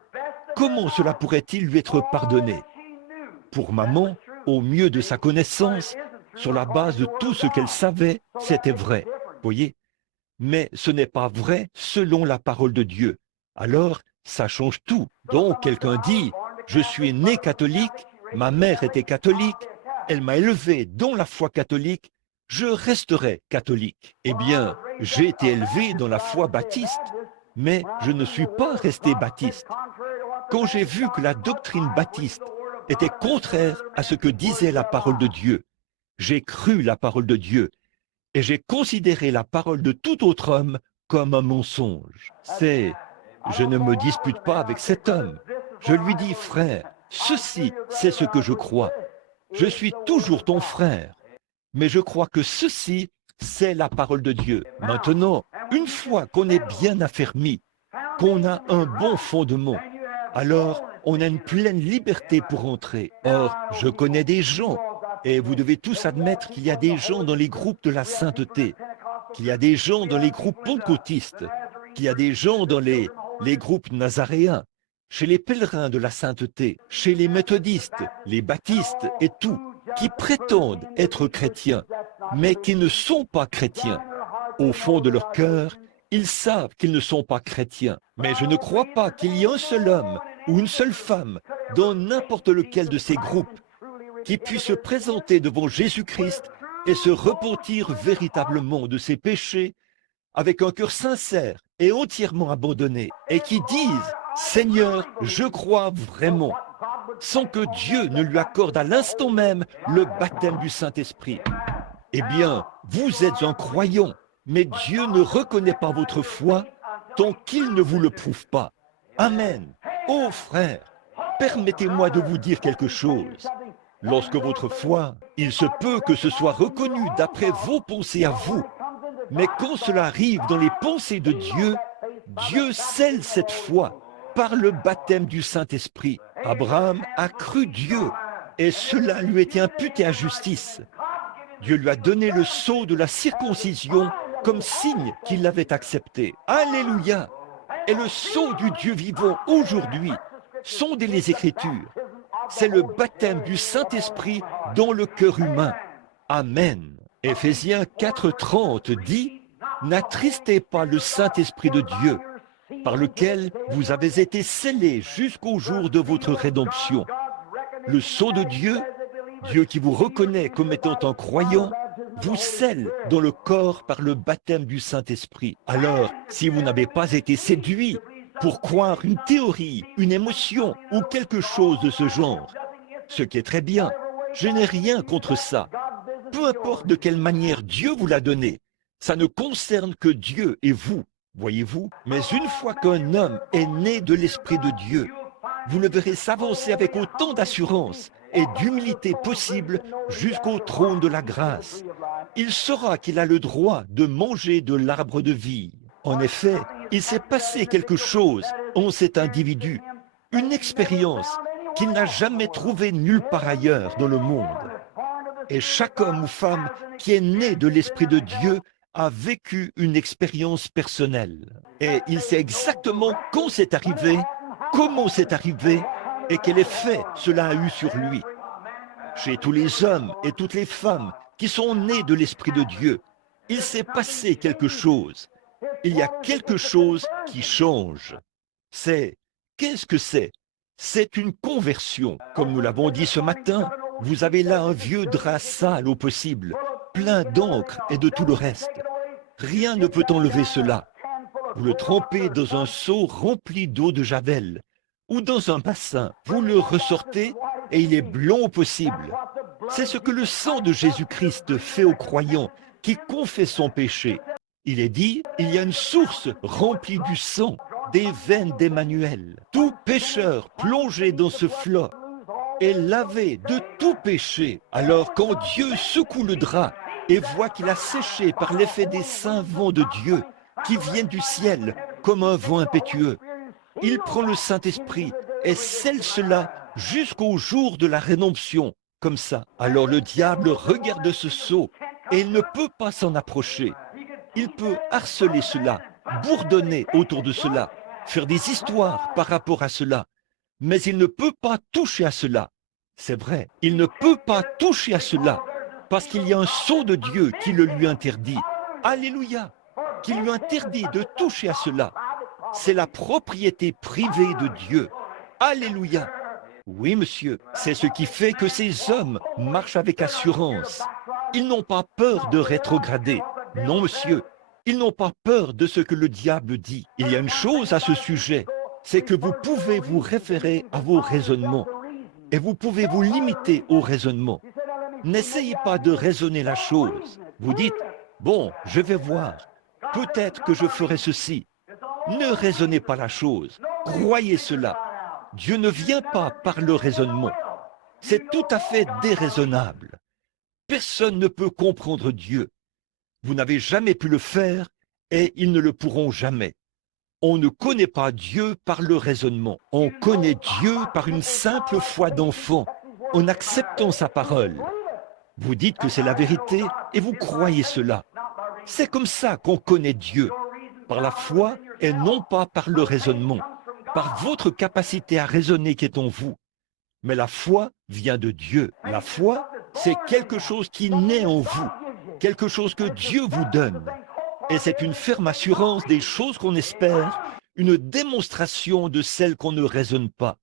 comment cela pourrait-il lui être pardonné? Pour maman, au mieux de sa connaissance, sur la base de tout ce qu'elle savait, c'était vrai, voyez. Mais ce n'est pas vrai selon la parole de Dieu. Alors, ça change tout. Donc, quelqu'un dit, je suis né catholique, ma mère était catholique, elle m'a élevé dans la foi catholique, je resterai catholique. Eh bien, j'ai été élevé dans la foi baptiste, mais je ne suis pas resté baptiste. Quand j'ai vu que la doctrine baptiste était contraire à ce que disait la parole de Dieu, j'ai cru la parole de Dieu et j'ai considéré la parole de tout autre homme comme un mensonge. Je ne me dispute pas avec cet homme. Je lui dis, frère, ceci, c'est ce que je crois. Je suis toujours ton frère, mais je crois que ceci, c'est la parole de Dieu. Maintenant, une fois qu'on est bien affermi, qu'on a un bon fondement, alors on a une pleine liberté pour entrer. Or, je connais des gens, et vous devez tous admettre qu'il y a des gens dans les groupes de la sainteté, qu'il y a des gens dans les groupes pentecôtistes, qu'il y a des gens dans les groupes nazaréens, chez les pèlerins de la sainteté, chez les méthodistes, les baptistes et tout, qui prétendent être chrétiens, mais qui ne sont pas chrétiens. Au fond de leur cœur, Ils savent qu'ils ne sont pas chrétiens. Mais je ne crois pas qu'il y ait un seul homme ou une seule femme dans n'importe lequel de ces groupes qui puisse se présenter devant Jésus-Christ et se repentir véritablement de ses péchés avec un cœur sincère et entièrement abandonné, et qui disent « Seigneur, je crois vraiment », sans que Dieu ne lui accorde à l'instant même le baptême du Saint-Esprit. Eh bien, vous êtes un croyant, mais Dieu ne reconnaît pas votre foi tant qu'il ne vous le prouve pas. Amen. Ô frère, permettez-moi de vous dire quelque chose. Lorsque votre foi, il se peut que ce soit reconnu d'après vos pensées à vous, mais quand cela arrive dans les pensées de Dieu, Dieu scelle cette foi par le baptême du Saint-Esprit. Abraham a cru Dieu et cela lui était imputé à justice. Dieu lui a donné le sceau de la circoncision comme signe qu'il l'avait accepté. Alléluia! Et le sceau du Dieu vivant aujourd'hui, sondez les Écritures, c'est le baptême du Saint-Esprit dans le cœur humain. Amen. Éphésiens 4:30 dit « N'attristez pas le Saint-Esprit de Dieu, par lequel vous avez été scellés jusqu'au jour de votre rédemption. » Le sceau de Dieu, Dieu qui vous reconnaît comme étant un croyant, vous scelle dans le corps par le baptême du Saint-Esprit. Alors, si vous n'avez pas été séduit pour croire une théorie, une émotion ou quelque chose de ce genre, ce qui est très bien, je n'ai rien contre ça. Peu importe de quelle manière Dieu vous l'a donné, ça ne concerne que Dieu et vous, voyez-vous. Mais une fois qu'un homme est né de l'Esprit de Dieu, vous le verrez s'avancer avec autant d'assurance et d'humilité possible jusqu'au trône de la grâce. Il saura qu'il a le droit de manger de l'arbre de vie. En effet, il s'est passé quelque chose en cet individu, une expérience qu'il n'a jamais trouvée nulle part ailleurs dans le monde. Et chaque homme ou femme qui est né de l'Esprit de Dieu a vécu une expérience personnelle. Et il sait exactement quand c'est arrivé, comment c'est arrivé et quel effet cela a eu sur lui. Chez tous les hommes et toutes les femmes qui sont nés de l'Esprit de Dieu, il s'est passé quelque chose. Il y a quelque chose qui change. Qu'est-ce que c'est? C'est une conversion. Comme nous l'avons dit ce matin, vous avez là un vieux drap sale au possible, plein d'encre et de tout le reste. Rien ne peut enlever cela. Vous le trempez dans un seau rempli d'eau de javel ou dans un bassin. Vous le ressortez et il est blanc au possible. C'est ce que le sang de Jésus-Christ fait aux croyants qui confessent son péché. Il est dit, il y a une source remplie du sang, des veines d'Emmanuel. Tout pécheur plongé dans ce flot est lavé de tout péché. Alors quand Dieu secoue le drap et voit qu'il a séché par l'effet des saints vents de Dieu qui viennent du ciel comme un vent impétueux, il prend le Saint-Esprit et scelle cela jusqu'au jour de la rédemption, comme ça. Alors le diable regarde ce sceau et il ne peut pas s'en approcher. Il peut harceler cela, bourdonner autour de cela, faire des histoires par rapport à cela, mais il ne peut pas toucher à cela. C'est vrai, il ne peut pas toucher à cela, parce qu'il y a un sceau de Dieu qui le lui interdit. Alléluia, qui lui interdit de toucher à cela. C'est la propriété privée de Dieu. Alléluia. Oui, monsieur, c'est ce qui fait que ces hommes marchent avec assurance. Ils n'ont pas peur de rétrograder. Non, monsieur, ils n'ont pas peur de ce que le diable dit. Il y a une chose à ce sujet, c'est que vous pouvez vous référer à vos raisonnements et vous pouvez vous limiter au raisonnement. N'essayez pas de raisonner la chose. Vous dites, bon, je vais voir, peut-être que je ferai ceci. Ne raisonnez pas la chose, croyez cela. Dieu ne vient pas par le raisonnement. C'est tout à fait déraisonnable. Personne ne peut comprendre Dieu. Vous n'avez jamais pu le faire et ils ne le pourront jamais. On ne connaît pas Dieu par le raisonnement. On connaît Dieu par une simple foi d'enfant, en acceptant sa parole. Vous dites que c'est la vérité et vous croyez cela. C'est comme ça qu'on connaît Dieu, par la foi et non pas par le raisonnement, par votre capacité à raisonner qui est en vous. Mais la foi vient de Dieu. La foi, c'est quelque chose qui naît en vous, quelque chose que Dieu vous donne. Et c'est une ferme assurance des choses qu'on espère, une démonstration de celles qu'on ne raisonne pas.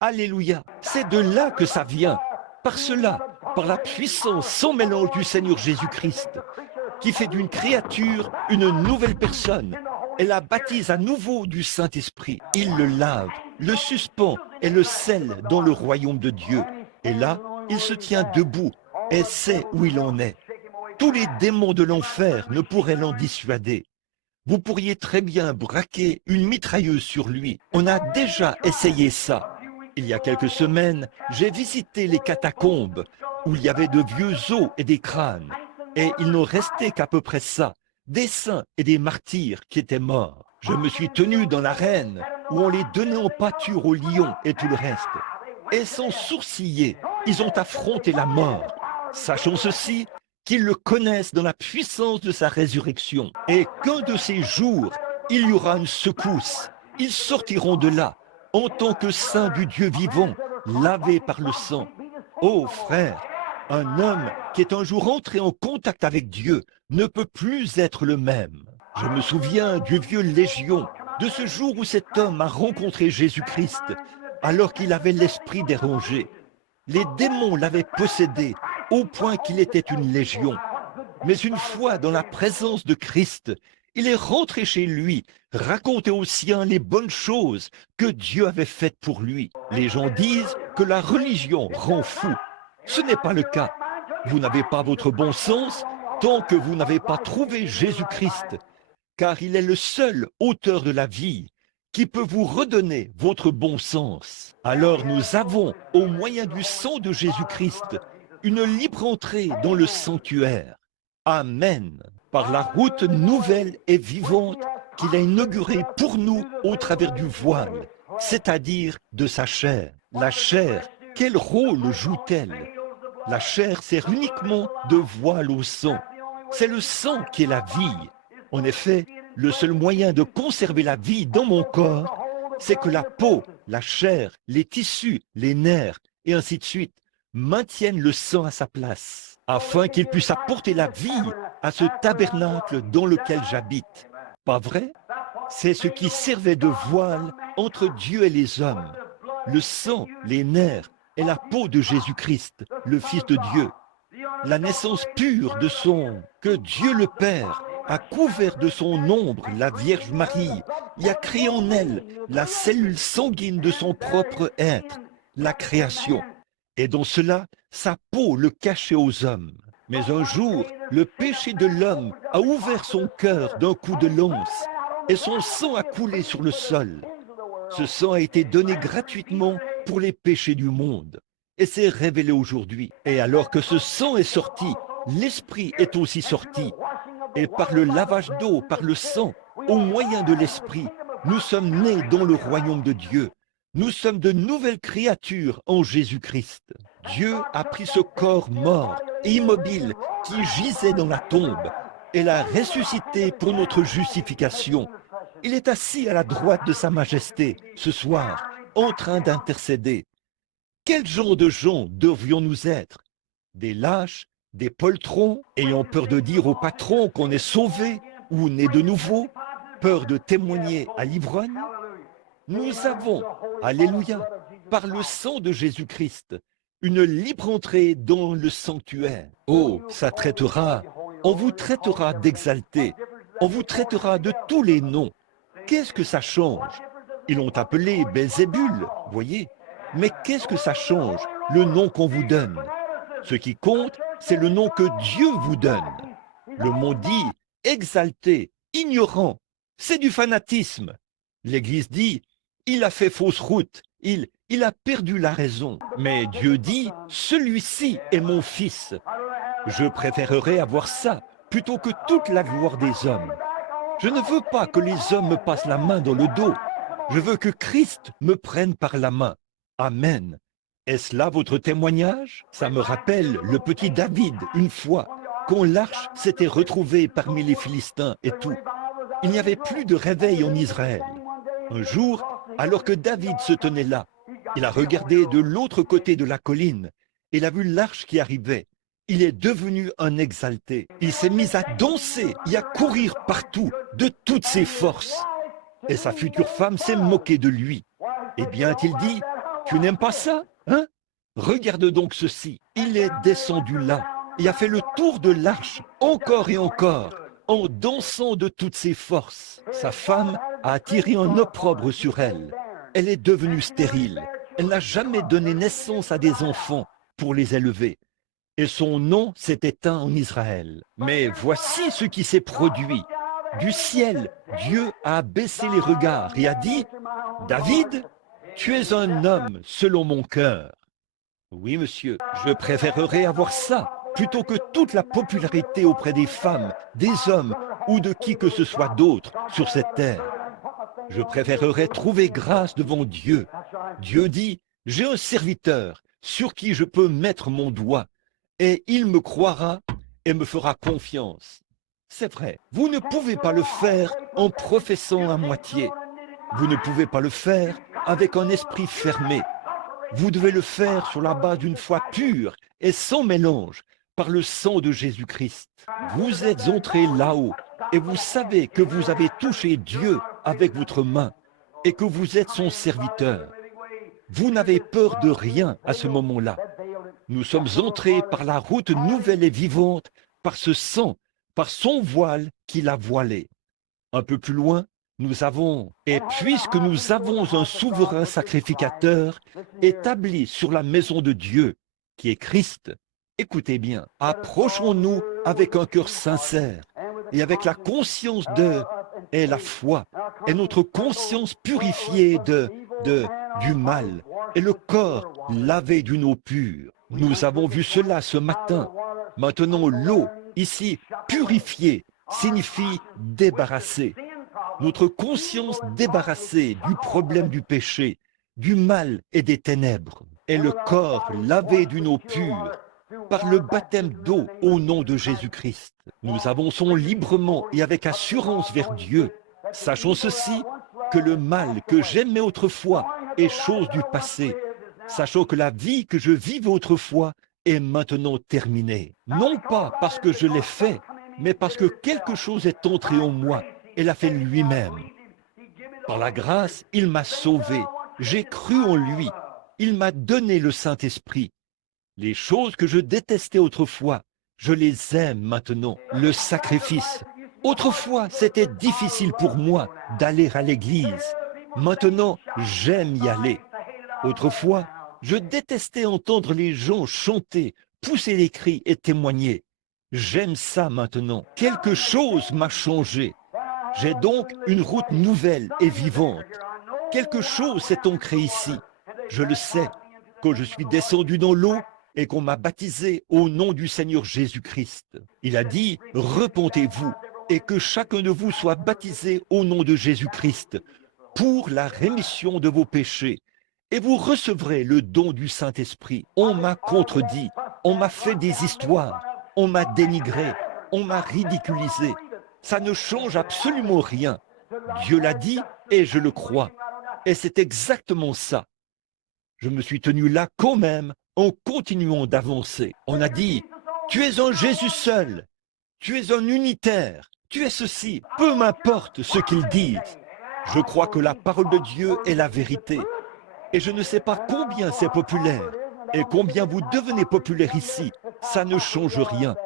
Alléluia, c'est de là que ça vient, par cela, par la puissance sans mélange du Seigneur Jésus-Christ, qui fait d'une créature une nouvelle personne et la baptise à nouveau du Saint-Esprit. Il le lave, le suspend et le scelle dans le royaume de Dieu. Et là, il se tient debout et sait où il en est. Tous les démons de l'enfer ne pourraient l'en dissuader. Vous pourriez très bien braquer une mitrailleuse sur lui. On a déjà essayé ça. Il y a quelques semaines, j'ai visité les catacombes où il y avait de vieux os et des crânes. Et il n'en restait qu'à peu près ça, des saints et des martyrs qui étaient morts. Je me suis tenu dans l'arène où on les donnait en pâture aux lions et tout le reste. Et sans sourciller, ils ont affronté la mort. Sachons ceci, qu'ils le connaissent dans la puissance de sa résurrection. Et qu'un de ces jours, il y aura une secousse. Ils sortiront de là, en tant que saints du Dieu vivant, lavés par le sang. Oh frère, un homme qui est un jour entré en contact avec Dieu ne peut plus être le même. Je me souviens du vieux Légion, de ce jour où cet homme a rencontré Jésus-Christ, alors qu'il avait l'esprit dérangé. Les démons l'avaient possédé au point qu'il était une légion. Mais une fois dans la présence de Christ, il est rentré chez lui, raconter aux siens les bonnes choses que Dieu avait faites pour lui. Les gens disent que la religion rend fou. Ce n'est pas le cas. Vous n'avez pas votre bon sens tant que vous n'avez pas trouvé Jésus-Christ, car il est le seul auteur de la vie qui peut vous redonner votre bon sens. Alors nous avons, au moyen du sang de Jésus-Christ, une libre entrée dans le sanctuaire. Amen. Par la route nouvelle et vivante qu'il a inaugurée pour nous au travers du voile, c'est-à-dire de sa chair. La chair, quel rôle joue-t-elle? La chair sert uniquement de voile au sang. C'est le sang qui est la vie. En effet, le seul moyen de conserver la vie dans mon corps, c'est que la peau, la chair, les tissus, les nerfs, et ainsi de suite, maintiennent le sang à sa place, afin qu'il puisse apporter la vie à ce tabernacle dans lequel j'habite. Pas vrai? C'est ce qui servait de voile entre Dieu et les hommes. Le sang, les nerfs et la peau de Jésus-Christ, le Fils de Dieu. La naissance pure de son, que Dieu le Père a couvert de son ombre la Vierge Marie, et a créé en elle la cellule sanguine de son propre être, la création. Et dans cela, sa peau le cachait aux hommes. Mais un jour, le péché de l'homme a ouvert son cœur d'un coup de lance, et son sang a coulé sur le sol. Ce sang a été donné gratuitement pour les péchés du monde, et s'est révélé aujourd'hui. Et alors que ce sang est sorti, l'Esprit est aussi sorti. Et par le lavage d'eau, par le sang, au moyen de l'Esprit, nous sommes nés dans le royaume de Dieu. Nous sommes de nouvelles créatures en Jésus-Christ. Dieu a pris ce corps mort et immobile qui gisait dans la tombe et l'a ressuscité pour notre justification. Il est assis à la droite de sa majesté ce soir, en train d'intercéder. Quel genre de gens devrions-nous être? Des lâches, des poltrons, ayant peur de dire au patron qu'on est sauvé ou né de nouveau, peur de témoigner à l'ivrogne? Nous avons, alléluia, par le sang de Jésus-Christ, une libre entrée dans le sanctuaire. Oh, ça traitera, on vous traitera d'exalté, on vous traitera de tous les noms. Qu'est-ce que ça change? Ils l'ont appelé Belzébul, voyez. Mais qu'est-ce que ça change, le nom qu'on vous donne? Ce qui compte, c'est le nom que Dieu vous donne. Le monde dit exalté, ignorant, c'est du fanatisme. L'Église dit, il a fait fausse route, il a perdu la raison. Mais Dieu dit, celui-ci est mon fils. Je préférerais avoir ça plutôt que toute la gloire des hommes. Je ne veux pas que les hommes me passent la main dans le dos. Je veux que Christ me prenne par la main. Amen. Est-ce là votre témoignage? Ça me rappelle le petit David, une fois, quand l'arche s'était retrouvée parmi les Philistins et tout. Il n'y avait plus de réveil en Israël. Un jour, alors que David se tenait là, il a regardé de l'autre côté de la colline et il a vu l'arche qui arrivait. Il est devenu un exalté. Il s'est mis à danser et à courir partout de toutes ses forces. Et sa future femme s'est moquée de lui. Eh bien, a-t-il dit, tu n'aimes pas ça, hein? Regarde donc ceci. Il est descendu là et a fait le tour de l'arche, encore et encore, en dansant de toutes ses forces. Sa femme a attiré un opprobre sur elle. Elle est devenue stérile. Elle n'a jamais donné naissance à des enfants pour les élever. Et son nom s'est éteint en Israël. Mais voici ce qui s'est produit. Du ciel, Dieu a baissé les regards et a dit, « David, tu es un homme selon mon cœur. » Oui, monsieur, je préférerais avoir ça plutôt que toute la popularité auprès des femmes, des hommes ou de qui que ce soit d'autre sur cette terre. Je préférerais trouver grâce devant Dieu. Dieu dit, « J'ai un serviteur sur qui je peux mettre mon doigt et il me croira et me fera confiance. » C'est vrai, vous ne pouvez pas le faire en professant à moitié. Vous ne pouvez pas le faire avec un esprit fermé. Vous devez le faire sur la base d'une foi pure et sans mélange, par le sang de Jésus-Christ. Vous êtes entré là-haut et vous savez que vous avez touché Dieu avec votre main et que vous êtes son serviteur. Vous n'avez peur de rien à ce moment-là. Nous sommes entrés par la route nouvelle et vivante, par ce sang, par son voile qu'il a voilé. Un peu plus loin, nous avons, et puisque nous avons un souverain sacrificateur établi sur la maison de Dieu, qui est Christ, écoutez bien, approchons-nous avec un cœur sincère et avec la conscience et la foi, et notre conscience purifiée du mal, et le corps lavé d'une eau pure. Nous avons vu cela ce matin. Maintenant, l'eau, ici, purifiée, signifie débarrasser. Notre conscience débarrassée du problème du péché, du mal et des ténèbres, et le corps lavé d'une eau pure, par le baptême d'eau au nom de Jésus-Christ. Nous avançons librement et avec assurance vers Dieu. Sachons ceci, que le mal que j'aimais autrefois est chose du passé. Sachons que la vie que je vivais autrefois est maintenant terminée. Non pas parce que je l'ai fait, mais parce que quelque chose est entré en moi et l'a fait lui-même. Par la grâce, il m'a sauvé. J'ai cru en lui. Il m'a donné le Saint-Esprit. Les choses que je détestais autrefois, je les aime maintenant. Le sacrifice. Autrefois, c'était difficile pour moi d'aller à l'église. Maintenant, j'aime y aller. Autrefois, je détestais entendre les gens chanter, pousser les cris et témoigner. J'aime ça maintenant. Quelque chose m'a changé. J'ai donc une route nouvelle et vivante. Quelque chose s'est ancré ici. Je le sais, quand je suis descendu dans l'eau et qu'on m'a baptisé au nom du Seigneur Jésus-Christ. Il a dit, repentez-vous et que chacun de vous soit baptisé au nom de Jésus-Christ pour la rémission de vos péchés. Et vous recevrez le don du Saint-Esprit. On m'a contredit, on m'a fait des histoires, on m'a dénigré, on m'a ridiculisé. Ça ne change absolument rien. Dieu l'a dit et je le crois. Et c'est exactement ça. Je me suis tenu là quand même en continuant d'avancer. On a dit, tu es un Jésus seul, tu es un unitaire, tu es ceci, peu m'importe ce qu'ils disent. Je crois que la parole de Dieu est la vérité. Et je ne sais pas combien c'est populaire et combien vous devenez populaire ici. Ça ne change rien.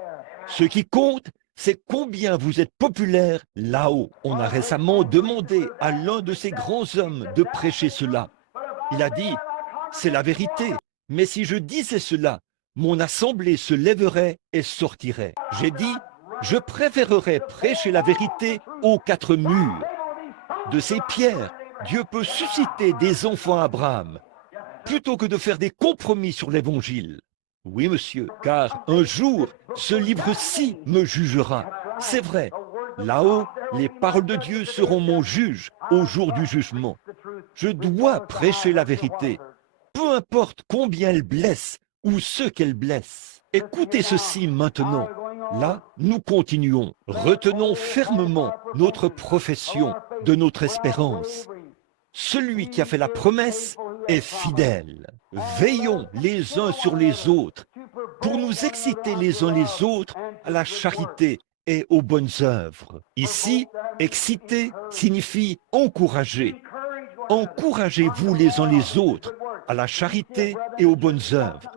Ce qui compte, c'est combien vous êtes populaire là-haut. On a récemment demandé à l'un de ces grands hommes de prêcher cela. Il a dit, c'est la vérité, mais si je disais cela, mon assemblée se lèverait et sortirait. J'ai dit, je préférerais prêcher la vérité aux quatre murs. De ces pierres, Dieu peut susciter des enfants à Abraham, plutôt que de faire des compromis sur l'évangile. Oui, monsieur, car un jour, ce livre-ci me jugera. C'est vrai, là-haut, les paroles de Dieu seront mon juge au jour du jugement. Je dois prêcher la vérité, peu importe combien elle blesse ou ce qu'elle blesse. Écoutez ceci maintenant. Là, nous continuons. Retenons fermement notre profession de notre espérance. Celui qui a fait la promesse est fidèle. Veillons les uns sur les autres pour nous exciter les uns les autres à la charité et aux bonnes œuvres. Ici, exciter signifie encourager. Encouragez-vous les uns les autres à la charité et aux bonnes œuvres.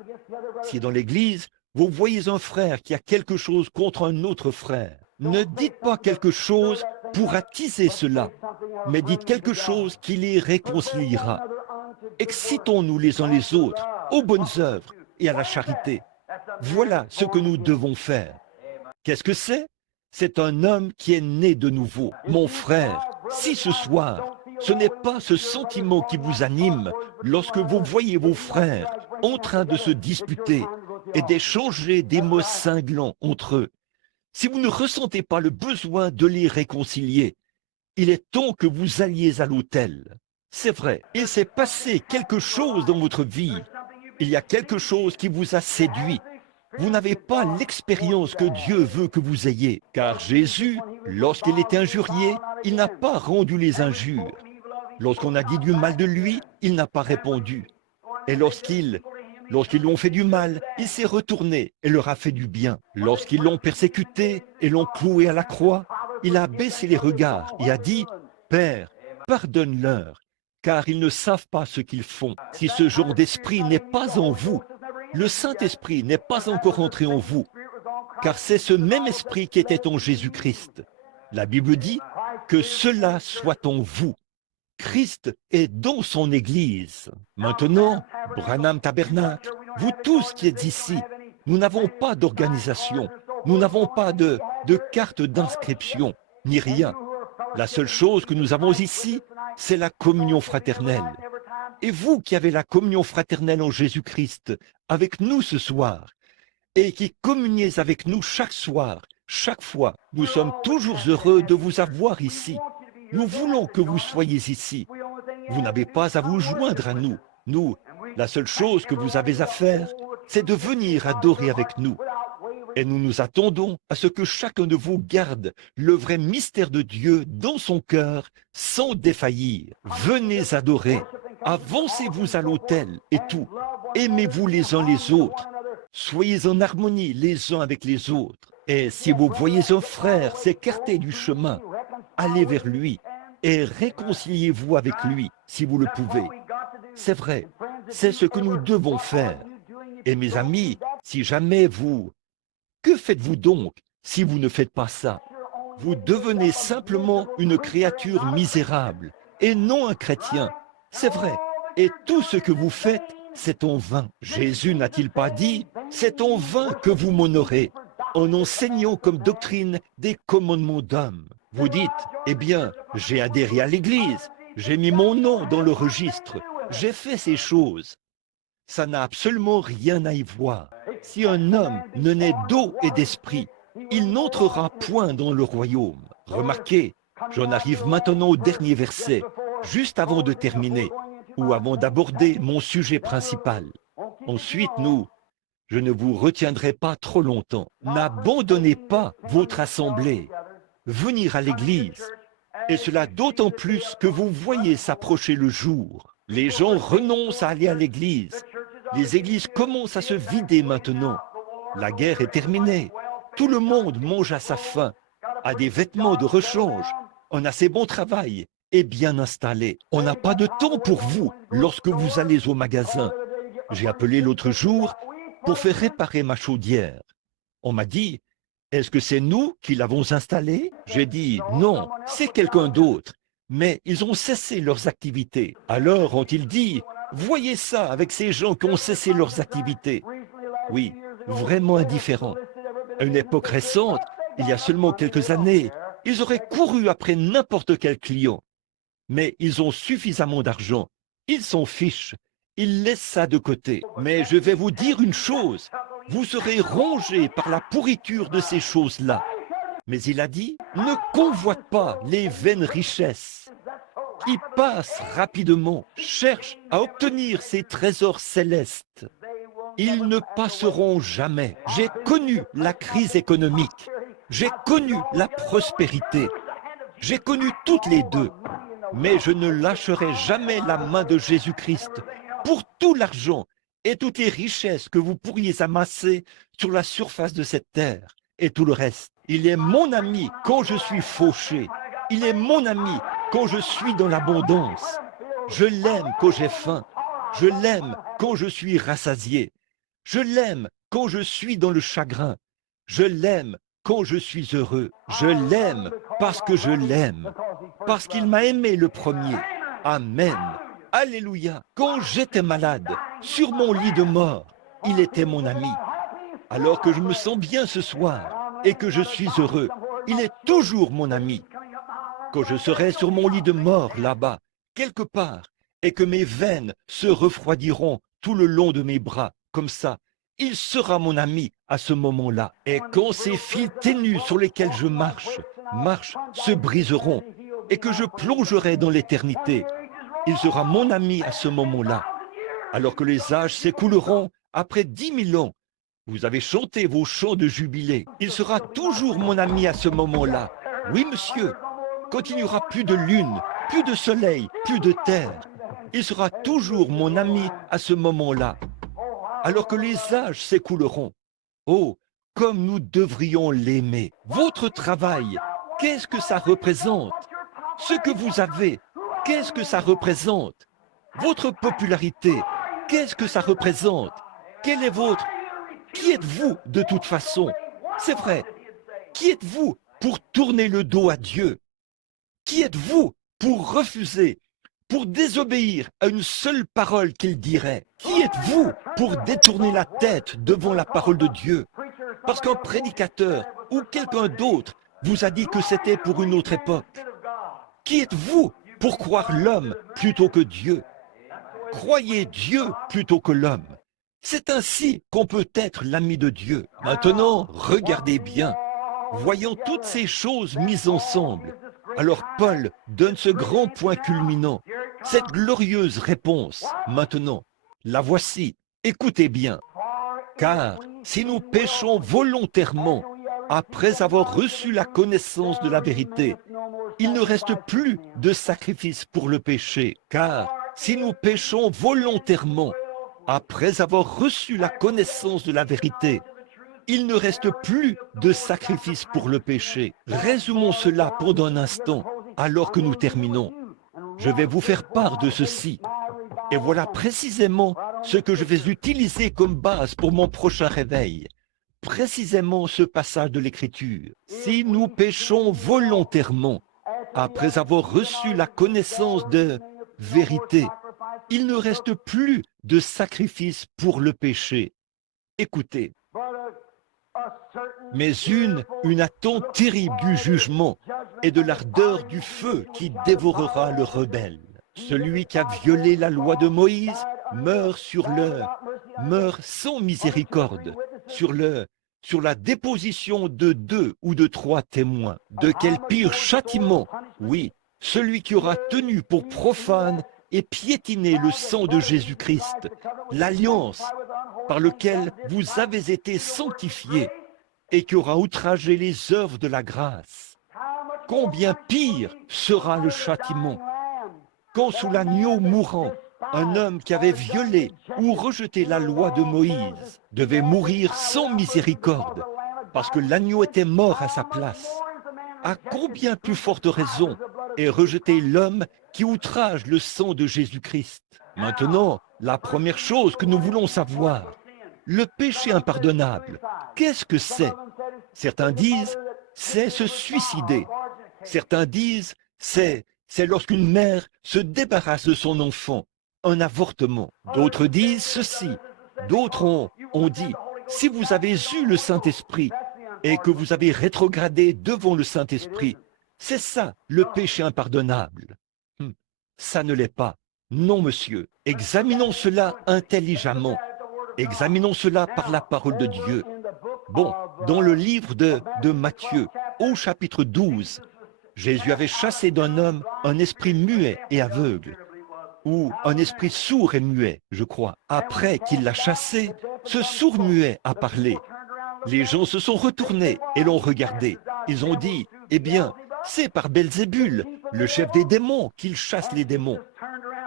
Si dans l'Église, vous voyez un frère qui a quelque chose contre un autre frère, ne dites pas quelque chose pour attiser cela, mais dites quelque chose qui les réconciliera. Excitons-nous les uns les autres aux bonnes œuvres et à la charité. Voilà ce que nous devons faire. Qu'est-ce que c'est? C'est un homme qui est né de nouveau. Mon frère, si ce soir, ce n'est pas ce sentiment qui vous anime lorsque vous voyez vos frères en train de se disputer et d'échanger des mots cinglants entre eux, si vous ne ressentez pas le besoin de les réconcilier, il est temps que vous alliez à l'autel. C'est vrai, il s'est passé quelque chose dans votre vie. Il y a quelque chose qui vous a séduit. Vous n'avez pas l'expérience que Dieu veut que vous ayez, car Jésus, lorsqu'il était injurié, il n'a pas rendu les injures. Lorsqu'on a dit du mal de lui, il n'a pas répondu. Et lorsqu'ils lui ont fait du mal, il s'est retourné et leur a fait du bien. Lorsqu'ils l'ont persécuté et l'ont cloué à la croix, il a baissé les regards et a dit, « Père, pardonne-leur, car ils ne savent pas ce qu'ils font. » Si ce genre d'esprit n'est pas en vous, le Saint-Esprit n'est pas encore entré en vous, car c'est ce même esprit qui était en Jésus-Christ. La Bible dit que cela soit en vous. Christ est dans son Église. Maintenant, Branham Tabernacle, vous tous qui êtes ici, nous n'avons pas d'organisation, nous n'avons pas de carte d'inscription, ni rien. La seule chose que nous avons ici, c'est la communion fraternelle. Et vous qui avez la communion fraternelle en Jésus-Christ avec nous ce soir, et qui communiez avec nous chaque soir, chaque fois, nous sommes toujours heureux de vous avoir ici. Nous voulons que vous soyez ici. Vous n'avez pas à vous joindre à nous. Nous, la seule chose que vous avez à faire, c'est de venir adorer avec nous. Et nous nous attendons à ce que chacun de vous garde le vrai mystère de Dieu dans son cœur sans défaillir. Venez adorer. Avancez-vous à l'autel et tout. Aimez-vous les uns les autres. Soyez en harmonie les uns avec les autres. Et si vous voyez un frère s'écarter du chemin, allez vers lui et réconciliez-vous avec lui si vous le pouvez. C'est vrai, c'est ce que nous devons faire. Et mes amis, si jamais vous... Que faites-vous donc si vous ne faites pas ça? Vous devenez simplement une créature misérable et non un chrétien. C'est vrai. Et tout ce que vous faites, c'est en vain. Jésus n'a-t-il pas dit, c'est en vain que vous m'honorez, en enseignant comme doctrine des commandements d'hommes. Vous dites, eh bien, j'ai adhéré à l'Église, j'ai mis mon nom dans le registre, j'ai fait ces choses. Ça n'a absolument rien à y voir. Si un homme ne naît d'eau et d'esprit, il n'entrera point dans le royaume. Remarquez, j'en arrive maintenant au dernier verset, juste avant de terminer, ou avant d'aborder mon sujet principal. Ensuite, je ne vous retiendrai pas trop longtemps. N'abandonnez pas votre assemblée. Venir à l'église. Et cela d'autant plus que vous voyez s'approcher le jour. Les gens renoncent à aller à l'église. Les églises commencent à se vider maintenant. La guerre est terminée. Tout le monde mange à sa faim, a des vêtements de rechange, un assez bon travail et bien installé. On n'a pas de temps pour vous lorsque vous allez au magasin. J'ai appelé l'autre jour pour faire réparer ma chaudière. On m'a dit, est-ce que c'est nous qui l'avons installée? J'ai dit, non, c'est quelqu'un d'autre. Mais ils ont cessé leurs activités. Alors ont-ils dit, voyez ça avec ces gens qui ont cessé leurs activités. Oui, vraiment indifférents. À une époque récente, il y a seulement quelques années, ils auraient couru après n'importe quel client. Mais ils ont suffisamment d'argent. Ils s'en fichent. Ils laissent ça de côté. Mais je vais vous dire une chose. Vous serez rongés par la pourriture de ces choses-là. Mais il a dit, ne convoite pas les vaines richesses qui passent rapidement, cherchent à obtenir ces trésors célestes. Ils ne passeront jamais. J'ai connu la crise économique. J'ai connu la prospérité. J'ai connu toutes les deux. Mais je ne lâcherai jamais la main de Jésus-Christ pour tout l'argent et toutes les richesses que vous pourriez amasser sur la surface de cette terre et tout le reste. Il est mon ami quand je suis fauché. Il est mon ami quand je suis dans l'abondance. Je l'aime quand j'ai faim. Je l'aime quand je suis rassasié. Je l'aime quand je suis dans le chagrin. Je l'aime quand je suis heureux. Je l'aime parce que je l'aime. Parce qu'il m'a aimé le premier. Amen. Alléluia. Quand j'étais malade, sur mon lit de mort, il était mon ami. Alors que je me sens bien ce soir et que je suis heureux, il est toujours mon ami. Quand je serai sur mon lit de mort là-bas, quelque part, et que mes veines se refroidiront tout le long de mes bras, comme ça, il sera mon ami à ce moment-là. Et quand ces fils ténus sur lesquels je marche, se briseront, et que je plongerai dans l'éternité, il sera mon ami à ce moment-là. Alors que les âges s'écouleront après 10 000 ans, vous avez chanté vos chants de jubilé. Il sera toujours mon ami à ce moment-là. Oui, monsieur. Quand il n'y aura plus de lune, plus de soleil, plus de terre, il sera toujours mon ami à ce moment-là. Alors que les âges s'écouleront. Oh, comme nous devrions l'aimer. Votre travail, qu'est-ce que ça représente? Ce que vous avez, qu'est-ce que ça représente? Votre popularité, qu'est-ce que ça représente? Quel est votre... Qui êtes-vous de toute façon? C'est vrai. Qui êtes-vous pour tourner le dos à Dieu? Qui êtes-vous pour refuser, pour désobéir à une seule parole qu'il dirait? Qui êtes-vous pour détourner la tête devant la parole de Dieu? Parce qu'un prédicateur ou quelqu'un d'autre vous a dit que c'était pour une autre époque. Qui êtes-vous pour croire l'homme plutôt que Dieu? Croyez Dieu plutôt que l'homme. C'est ainsi qu'on peut être l'ami de Dieu. Maintenant, regardez bien. Voyant toutes ces choses mises ensemble, alors Paul donne ce grand point culminant, cette glorieuse réponse. Maintenant, la voici. Écoutez bien. Car si nous péchons volontairement, après avoir reçu la connaissance de la vérité, il ne reste plus de sacrifice pour le péché. Car si nous péchons volontairement, après avoir reçu la connaissance de la vérité, il ne reste plus de sacrifice pour le péché. Résumons cela pendant un instant, alors que nous terminons. Je vais vous faire part de ceci. Et voilà précisément ce que je vais utiliser comme base pour mon prochain réveil. Précisément ce passage de l'Écriture. Si nous péchons volontairement, après avoir reçu la connaissance de vérité, il ne reste plus de sacrifice pour le péché. Écoutez, mais une attente terrible du jugement et de l'ardeur du feu qui dévorera le rebelle. Celui qui a violé la loi de Moïse meurt sans miséricorde sur la déposition de 2 ou de 3 témoins. De quel pire châtiment? Oui, celui qui aura tenu pour profane et piétiné le sang de Jésus-Christ, l'alliance par laquelle vous avez été sanctifiés, et qui aura outragé les œuvres de la grâce. Combien pire sera le châtiment quand sous l'agneau mourant, un homme qui avait violé ou rejeté la loi de Moïse devait mourir sans miséricorde parce que l'agneau était mort à sa place. À combien plus forte raison est rejeté l'homme qui outrage le sang de Jésus-Christ? Maintenant, la première chose que nous voulons savoir, le péché impardonnable, qu'est-ce que c'est? Certains disent, c'est se suicider. Certains disent, c'est lorsqu'une mère se débarrasse de son enfant, un avortement. D'autres disent ceci. D'autres ont dit, si vous avez eu le Saint-Esprit et que vous avez rétrogradé devant le Saint-Esprit, c'est ça le péché impardonnable. Ça ne l'est pas. Non, monsieur. Examinons cela intelligemment. Examinons cela par la parole de Dieu. Bon, dans le livre de Matthieu, au chapitre 12, Jésus avait chassé d'un homme un esprit muet et aveugle, ou un esprit sourd et muet, je crois. Après qu'il l'a chassé, ce sourd-muet a parlé. Les gens se sont retournés et l'ont regardé. Ils ont dit, eh bien, c'est par Belzébul, le chef des démons, qu'il chasse les démons.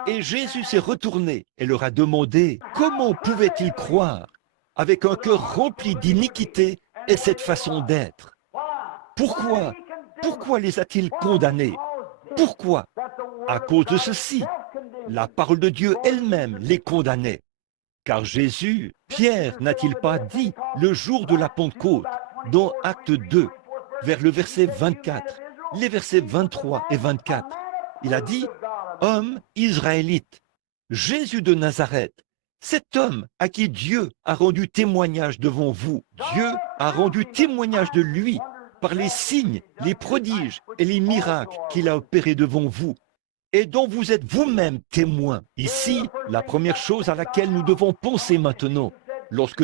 Et Jésus s'est retourné et leur a demandé comment pouvaient-ils croire avec un cœur rempli d'iniquité et cette façon d'être. Pourquoi? Pourquoi les a-t-il condamnés? Pourquoi? À cause de ceci, la parole de Dieu elle-même les condamnait. Car Jésus, Pierre n'a-t-il pas dit le jour de la Pentecôte, dans Acte 2, vers le verset 24, les versets 23 et 24, il a dit, « Homme israélite, Jésus de Nazareth, cet homme à qui Dieu a rendu témoignage devant vous, Dieu a rendu témoignage de lui par les signes, les prodiges et les miracles qu'il a opérés devant vous, et dont vous êtes vous-même témoins. » Ici, la première chose à laquelle nous devons penser maintenant, lorsque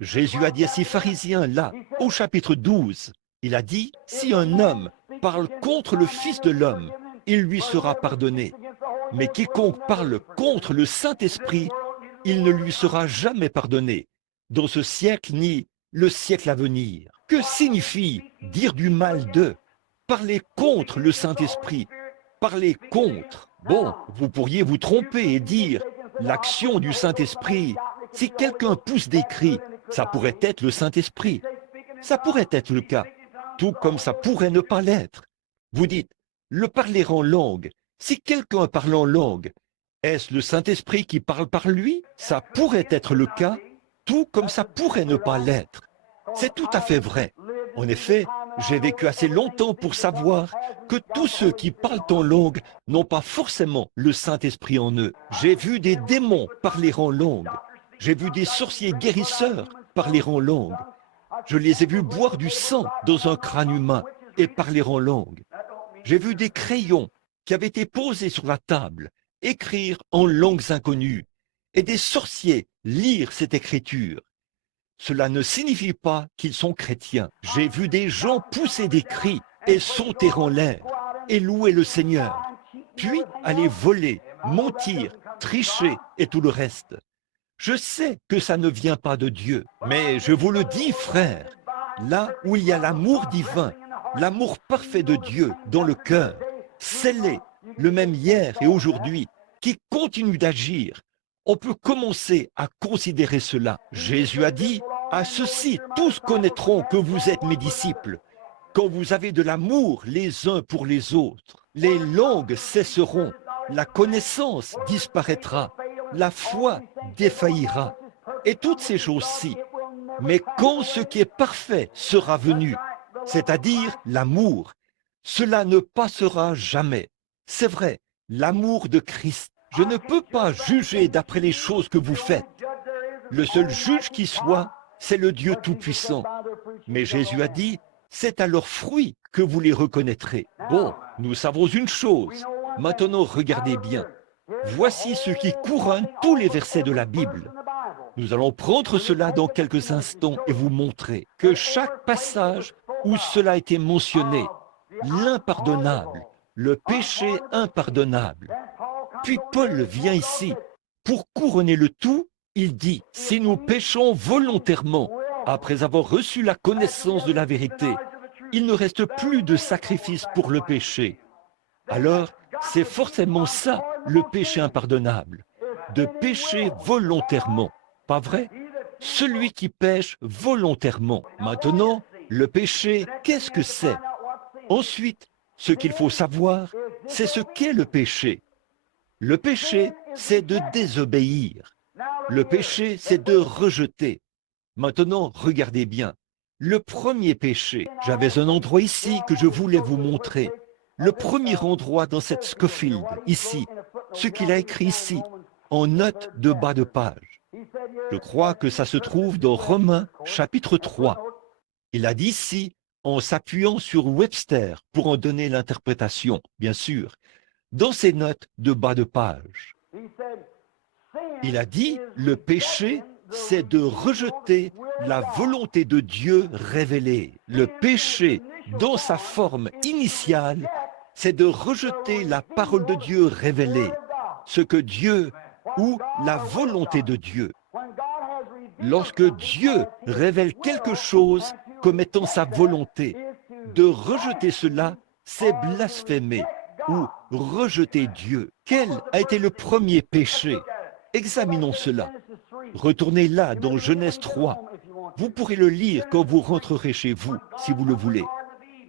Jésus a dit à ces pharisiens là, au chapitre 12, il a dit, « Si un homme parle contre le Fils de l'homme, il lui sera pardonné. Mais quiconque parle contre le Saint-Esprit, il ne lui sera jamais pardonné, dans ce siècle ni le siècle à venir. » Que signifie dire du mal d'eux? Parler contre le Saint-Esprit, parler contre. Bon, vous pourriez vous tromper et dire l'action du Saint-Esprit. Si quelqu'un pousse des cris, ça pourrait être le Saint-Esprit. Ça pourrait être le cas, tout comme ça pourrait ne pas l'être. Vous dites, le parler en langue. Si quelqu'un parle en langue, est-ce le Saint-Esprit qui parle par lui? Ça pourrait être le cas, tout comme ça pourrait ne pas l'être. C'est tout à fait vrai. En effet, j'ai vécu assez longtemps pour savoir que tous ceux qui parlent en langue n'ont pas forcément le Saint-Esprit en eux. J'ai vu des démons parler en langue. J'ai vu des sorciers guérisseurs parler en langue. Je les ai vus boire du sang dans un crâne humain et parler en langue. J'ai vu des crayons qui avaient été posés sur la table, écrire en langues inconnues, et des sorciers lire cette écriture. Cela ne signifie pas qu'ils sont chrétiens. J'ai vu des gens pousser des cris et sauter en l'air et louer le Seigneur, puis aller voler, mentir, tricher et tout le reste. Je sais que ça ne vient pas de Dieu, mais je vous le dis, frère, là où il y a l'amour divin, l'amour parfait de Dieu dans le cœur, scellé, le même hier et aujourd'hui, qui continue d'agir, on peut commencer à considérer cela. Jésus a dit, « À ceci, tous connaîtront que vous êtes mes disciples, quand vous avez de l'amour les uns pour les autres. Les langues cesseront, la connaissance disparaîtra, la foi défaillira, et toutes ces choses-ci. Mais quand ce qui est parfait sera venu, c'est-à-dire l'amour, cela ne passera jamais. » C'est vrai, l'amour de Christ. Je ne peux pas juger d'après les choses que vous faites. Le seul juge qui soit, c'est le Dieu Tout-Puissant. Mais Jésus a dit, c'est à leurs fruits que vous les reconnaîtrez. Bon, nous savons une chose. Maintenant, regardez bien. Voici ce qui couronne tous les versets de la Bible. Nous allons prendre cela dans quelques instants et vous montrer que chaque passage où cela a été mentionné, l'impardonnable, le péché impardonnable. Puis Paul vient ici. Pour couronner le tout, il dit, si nous péchons volontairement, après avoir reçu la connaissance de la vérité, il ne reste plus de sacrifice pour le péché. Alors, c'est forcément ça, le péché impardonnable, de pécher volontairement. Pas vrai? Celui qui pêche volontairement. Maintenant, le péché, qu'est-ce que c'est? Ensuite, ce qu'il faut savoir, c'est ce qu'est le péché. Le péché, c'est de désobéir. Le péché, c'est de rejeter. Maintenant, regardez bien. Le premier péché, j'avais un endroit ici que je voulais vous montrer. Le premier endroit dans cette Scofield, ici, ce qu'il a écrit ici, en note de bas de page. Je crois que ça se trouve dans Romains, chapitre 3. Il a dit ici, en s'appuyant sur Webster pour en donner l'interprétation, bien sûr, dans ses notes de bas de page. Il a dit, le péché, c'est de rejeter la volonté de Dieu révélée. Le péché, dans sa forme initiale, c'est de rejeter la parole de Dieu révélée, ce que Dieu ou la volonté de Dieu. Lorsque Dieu révèle quelque chose comme étant sa volonté, de rejeter cela, c'est blasphémer ou rejeter Dieu. Quel a été le premier péché? Examinons cela. Retournez là dans Genèse 3. Vous pourrez le lire quand vous rentrerez chez vous, si vous le voulez.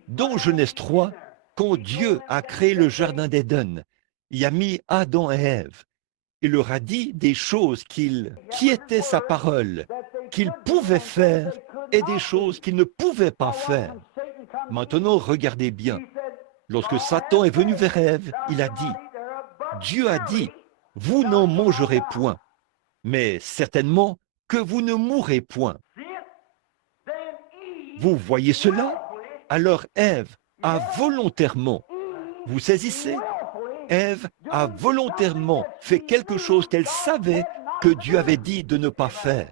Dans Genèse 3, quand Dieu a créé le jardin d'Éden, il a mis Adam et Ève. Il leur a dit des choses qui étaient sa parole, qu'ils pouvaient faire et des choses qu'ils ne pouvaient pas faire. Maintenant, regardez bien. Lorsque Satan est venu vers Ève, il a dit, Dieu a dit, vous n'en mangerez point, mais certainement que vous ne mourrez point. Vous voyez cela? Alors Ève a volontairement, vous saisissez? Ève a volontairement fait quelque chose qu'elle savait que Dieu avait dit de ne pas faire.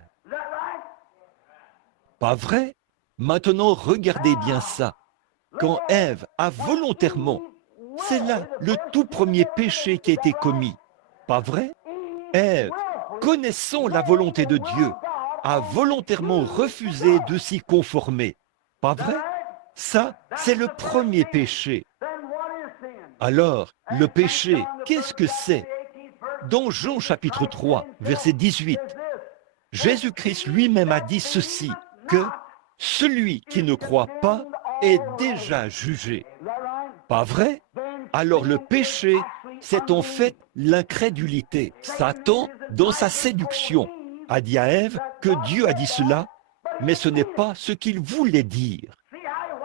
Pas vrai? Maintenant, regardez bien ça. Quand Ève a volontairement, c'est là le tout premier péché qui a été commis. Pas vrai? Ève, connaissant la volonté de Dieu, a volontairement refusé de s'y conformer. Pas vrai? Ça, c'est le premier péché. Alors, le péché, qu'est-ce que c'est? Dans Jean chapitre 3, verset 18, Jésus-Christ lui-même a dit ceci, que celui qui ne croit pas est déjà jugé. Pas vrai? Alors le péché, c'est en fait l'incrédulité. Satan, dans sa séduction, a dit à Ève que Dieu a dit cela, mais ce n'est pas ce qu'il voulait dire.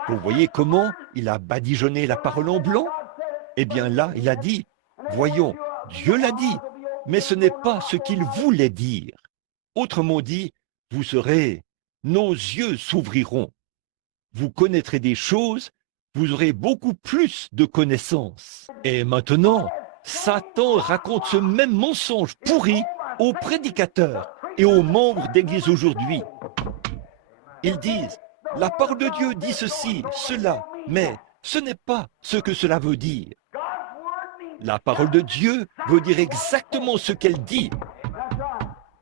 Vous voyez comment il a badigeonné la parole en blanc? Eh bien là, il a dit, voyons, Dieu l'a dit, mais ce n'est pas ce qu'il voulait dire. Autrement dit, vous serez, nos yeux s'ouvriront. Vous connaîtrez des choses, vous aurez beaucoup plus de connaissances. Et maintenant, Satan raconte ce même mensonge pourri aux prédicateurs et aux membres d'Église aujourd'hui. Ils disent, la parole de Dieu dit ceci, cela, mais ce n'est pas ce que cela veut dire. La parole de Dieu veut dire exactement ce qu'elle dit.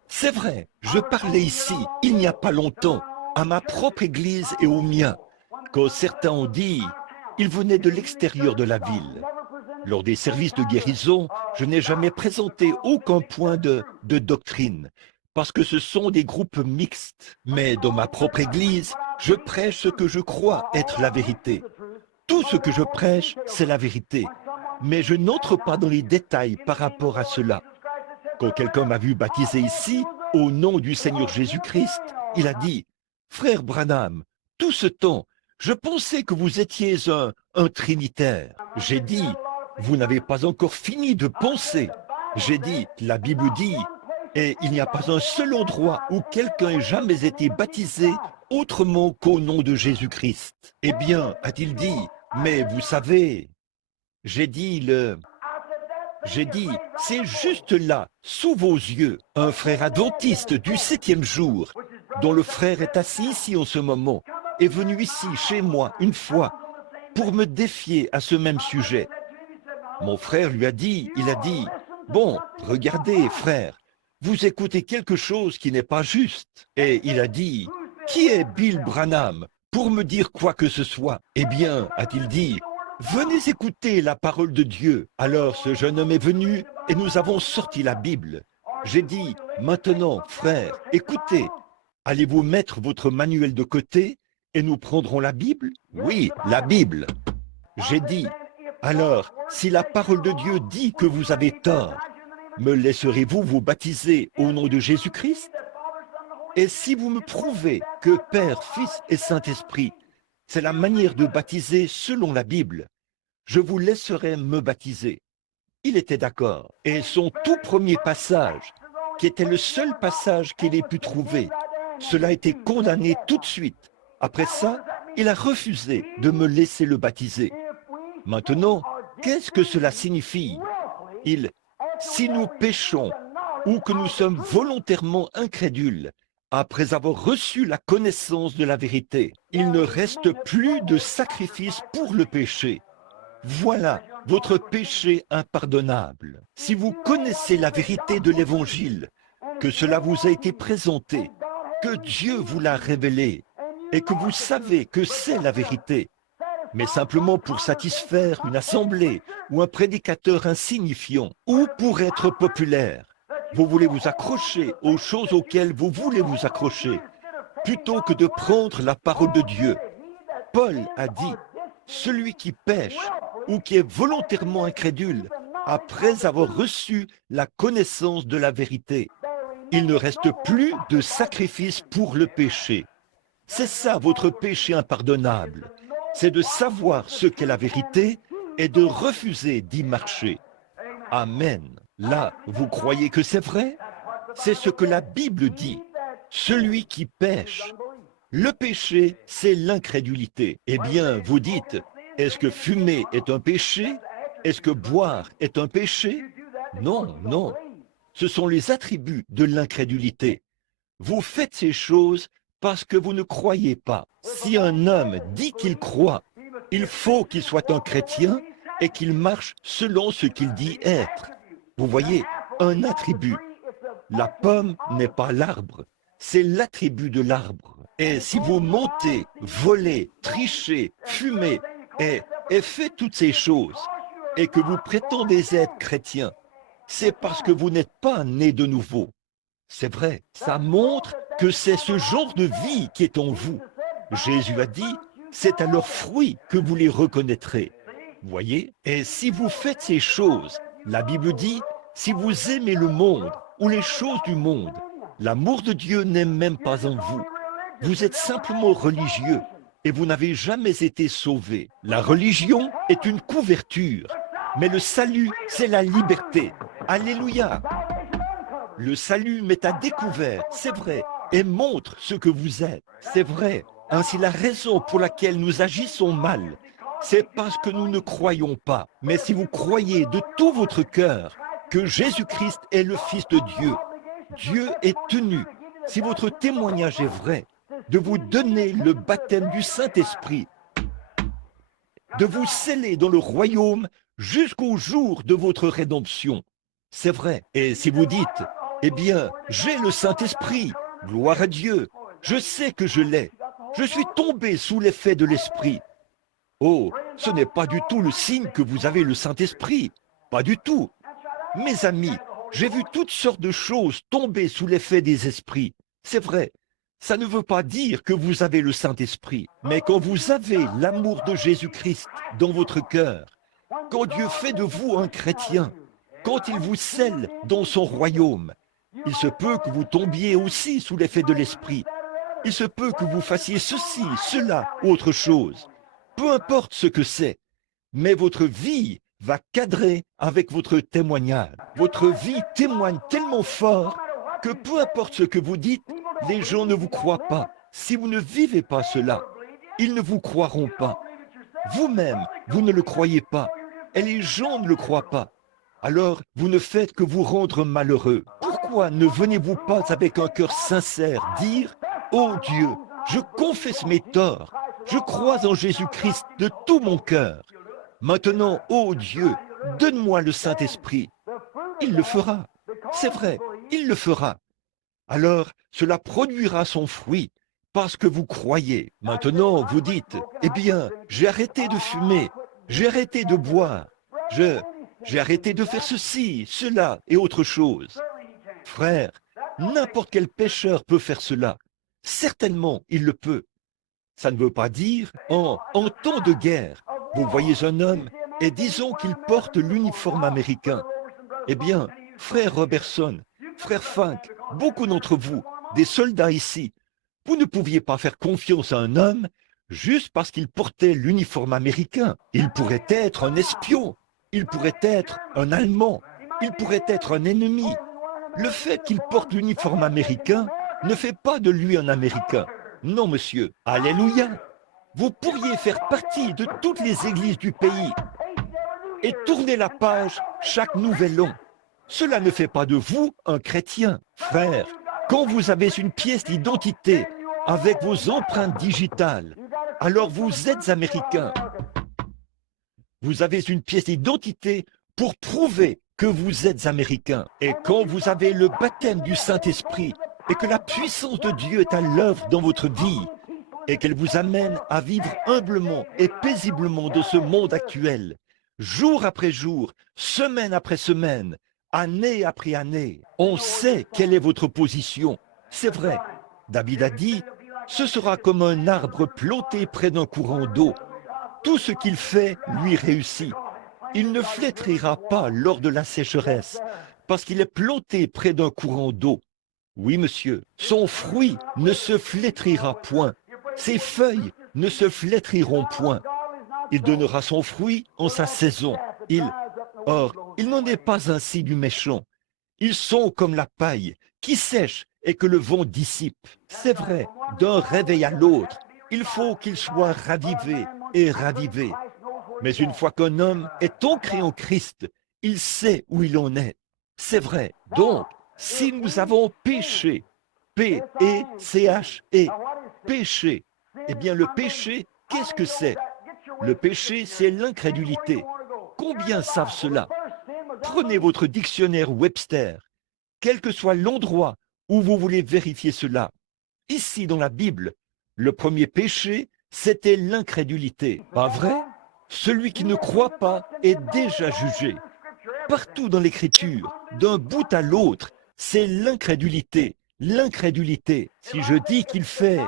C'est vrai, je parlais ici, il n'y a pas longtemps, à ma propre église et au mien, quand certains ont dit, ils venaient de l'extérieur de la ville. Lors des services de guérison, je n'ai jamais présenté aucun point de doctrine, parce que ce sont des groupes mixtes. Mais dans ma propre église, je prêche ce que je crois être la vérité. Tout ce que je prêche, c'est la vérité. Mais je n'entre pas dans les détails par rapport à cela. Quand quelqu'un m'a vu baptiser ici, au nom du Seigneur Jésus-Christ, il a dit, « Frère Branham, tout ce temps, je pensais que vous étiez un trinitaire. » J'ai dit, « Vous n'avez pas encore fini de penser. » J'ai dit, « La Bible dit, et il n'y a pas un seul endroit où quelqu'un ait jamais été baptisé autrement qu'au nom de Jésus-Christ. » Eh bien, a-t-il dit, « Mais vous savez, j'ai dit, c'est juste là, sous vos yeux, un frère adventiste du 7e jour, dont le frère est assis ici en ce moment, est venu ici, chez moi, une fois, pour me défier à ce même sujet. Mon frère lui a dit, bon, regardez, frère, vous écoutez quelque chose qui n'est pas juste. Et il a dit, qui est Bill Branham pour me dire quoi que ce soit? Eh bien, a-t-il dit, venez écouter la parole de Dieu. Alors ce jeune homme est venu et nous avons sorti la Bible. J'ai dit, maintenant, frère, écoutez, allez-vous mettre votre manuel de côté et nous prendrons la Bible? Oui, la Bible. J'ai dit, alors, si la parole de Dieu dit que vous avez tort, me laisserez-vous vous baptiser au nom de Jésus-Christ? Et si vous me prouvez que Père, Fils et Saint-Esprit, c'est la manière de baptiser selon la Bible, je vous laisserai me baptiser. Il était d'accord. Et son tout premier passage, qui était le seul passage qu'il ait pu trouver, cela a été condamné tout de suite. Après ça, il a refusé de me laisser le baptiser. Maintenant, qu'est-ce que cela signifie? Si nous péchons ou que nous sommes volontairement incrédules, après avoir reçu la connaissance de la vérité, il ne reste plus de sacrifice pour le péché. Voilà votre péché impardonnable. Si vous connaissez la vérité de l'Évangile, que cela vous a été présenté, que Dieu vous l'a révélé, et que vous savez que c'est la vérité, mais simplement pour satisfaire une assemblée ou un prédicateur insignifiant, ou pour être populaire. Vous voulez vous accrocher aux choses auxquelles vous voulez vous accrocher, plutôt que de prendre la parole de Dieu. Paul a dit, celui qui pêche ou qui est volontairement incrédule, après avoir reçu la connaissance de la vérité, il ne reste plus de sacrifice pour le péché. C'est ça votre péché impardonnable. C'est de savoir ce qu'est la vérité et de refuser d'y marcher. Amen. Là, vous croyez que c'est vrai? C'est ce que la Bible dit. Celui qui pêche. Le péché, c'est l'incrédulité. Eh bien, vous dites, est-ce que fumer est un péché? Est-ce que boire est un péché? Non, non. Ce sont les attributs de l'incrédulité. Vous faites ces choses parce que vous ne croyez pas. Si un homme dit qu'il croit, il faut qu'il soit un chrétien et qu'il marche selon ce qu'il dit être. Vous voyez, un attribut. La pomme n'est pas l'arbre, c'est l'attribut de l'arbre. Et si vous montez, volez, trichez, fumez et faites toutes ces choses, et que vous prétendez être chrétien, c'est parce que vous n'êtes pas né de nouveau. C'est vrai, ça montre que c'est ce genre de vie qui est en vous. Jésus a dit, c'est à leurs fruits que vous les reconnaîtrez. Voyez? Et si vous faites ces choses, la Bible dit, si vous aimez le monde ou les choses du monde, l'amour de Dieu n'est même pas en vous. Vous êtes simplement religieux et vous n'avez jamais été sauvés. La religion est une couverture, mais le salut, c'est la liberté. Alléluia! Le salut met à découvert, c'est vrai, et montre ce que vous êtes. C'est vrai. Ainsi, la raison pour laquelle nous agissons mal, c'est parce que nous ne croyons pas. Mais si vous croyez de tout votre cœur que Jésus-Christ est le Fils de Dieu, Dieu est tenu, si votre témoignage est vrai, de vous donner le baptême du Saint-Esprit, de vous sceller dans le royaume jusqu'au jour de votre rédemption. C'est vrai. Et si vous dites, eh bien, j'ai le Saint-Esprit, gloire à Dieu, je sais que je l'ai, je suis tombé sous l'effet de l'Esprit. Oh, ce n'est pas du tout le signe que vous avez le Saint-Esprit, pas du tout. Mes amis, j'ai vu toutes sortes de choses tomber sous l'effet des esprits. C'est vrai, ça ne veut pas dire que vous avez le Saint-Esprit, mais quand vous avez l'amour de Jésus-Christ dans votre cœur, quand Dieu fait de vous un chrétien, quand il vous scelle dans son royaume, il se peut que vous tombiez aussi sous l'effet de l'Esprit. Il se peut que vous fassiez ceci, cela, autre chose. Peu importe ce que c'est, mais votre vie va cadrer avec votre témoignage. Votre vie témoigne tellement fort que peu importe ce que vous dites, les gens ne vous croient pas. Si vous ne vivez pas cela, ils ne vous croiront pas. Vous-même, vous ne le croyez pas, et les gens ne le croient pas. Alors, vous ne faites que vous rendre malheureux. Pourquoi ne venez-vous pas avec un cœur sincère dire « Oh Dieu, je confesse mes torts, je crois en Jésus-Christ de tout mon cœur. Maintenant, oh Dieu, donne-moi le Saint-Esprit. » Il le fera. C'est vrai, il le fera. Alors, cela produira son fruit, parce que vous croyez. Maintenant, vous dites, eh bien, j'ai arrêté de fumer, j'ai arrêté de boire, j'ai arrêté de faire ceci, cela et autre chose. Frère, n'importe quel pécheur peut faire cela. Certainement, il le peut. Ça ne veut pas dire, en temps de guerre, vous voyez un homme et disons qu'il porte l'uniforme américain. Eh bien, frère Robertson, frère Funk, beaucoup d'entre vous, des soldats ici, vous ne pouviez pas faire confiance à un homme juste parce qu'il portait l'uniforme américain. Il pourrait être un espion, il pourrait être un Allemand, il pourrait être un ennemi. Le fait qu'il porte l'uniforme américain ne fait pas de lui un Américain. Non, monsieur. Alléluia. Vous pourriez faire partie de toutes les églises du pays et tourner la page chaque nouvel an. Cela ne fait pas de vous un chrétien. Frère, quand vous avez une pièce d'identité avec vos empreintes digitales, alors vous êtes américain. Vous avez une pièce d'identité pour prouver que vous êtes américain. Et quand vous avez le baptême du Saint-Esprit et que la puissance de Dieu est à l'œuvre dans votre vie, et qu'elle vous amène à vivre humblement et paisiblement de ce monde actuel, jour après jour, semaine après semaine, année après année. On sait quelle est votre position. C'est vrai. David a dit, ce sera comme un arbre planté près d'un courant d'eau. Tout ce qu'il fait lui réussit. Il ne flétrira pas lors de la sécheresse, parce qu'il est planté près d'un courant d'eau. Oui, monsieur, son fruit ne se flétrira point. Ses feuilles ne se flétriront point. Il donnera son fruit en sa saison. Or, il n'en est pas ainsi du méchant. Ils sont comme la paille, qui sèche et que le vent dissipe. C'est vrai, d'un réveil à l'autre, il faut qu'il soit ravivé et ravivé. Mais une fois qu'un homme est ancré en Christ, il sait où il en est. C'est vrai. Donc, si nous avons péché, P-E-C-H-E, péché, eh bien le péché, qu'est-ce que c'est? Le péché, c'est l'incrédulité. Combien savent cela? Prenez votre dictionnaire Webster, quel que soit l'endroit où vous voulez vérifier cela. Ici, dans la Bible, le premier péché, c'était l'incrédulité. Pas vrai? Celui qui ne croit pas est déjà jugé. Partout dans l'Écriture, d'un bout à l'autre, c'est l'incrédulité. L'incrédulité. Si je dis qu'il fait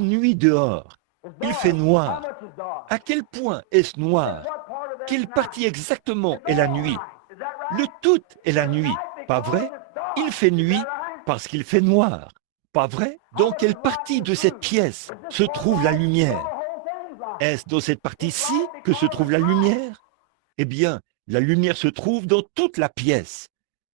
nuit dehors, il fait noir. À quel point est-ce noir? Quelle partie exactement est la nuit? Le tout est la nuit, pas vrai? Il fait nuit parce qu'il fait noir, pas vrai? Dans quelle partie de cette pièce se trouve la lumière? Est-ce dans cette partie-ci que se trouve la lumière? Eh bien, la lumière se trouve dans toute la pièce.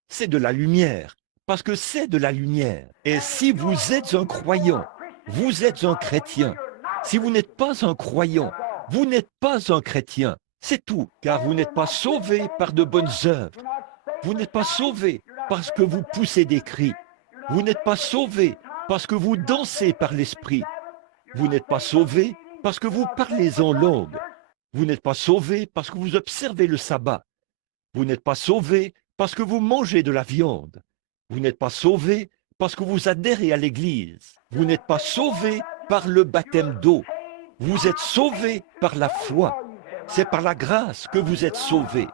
C'est de la lumière, parce que c'est de la lumière. Et si vous êtes un croyant, vous êtes un chrétien. Si vous n'êtes pas un croyant, vous n'êtes pas un chrétien. C'est tout, car vous n'êtes pas sauvé par de bonnes œuvres. Vous n'êtes pas sauvé parce que vous poussez des cris. Vous n'êtes pas sauvé parce que vous dansez par l'esprit. Vous n'êtes pas sauvé parce que vous parlez en langue. Vous n'êtes pas sauvé parce que vous observez le sabbat. Vous n'êtes pas sauvé parce que vous mangez de la viande. Vous n'êtes pas sauvé parce que vous adhérez à l'Église. Vous n'êtes pas sauvé par le baptême d'eau. Vous êtes sauvé par la foi. C'est par la grâce que vous êtes sauvés.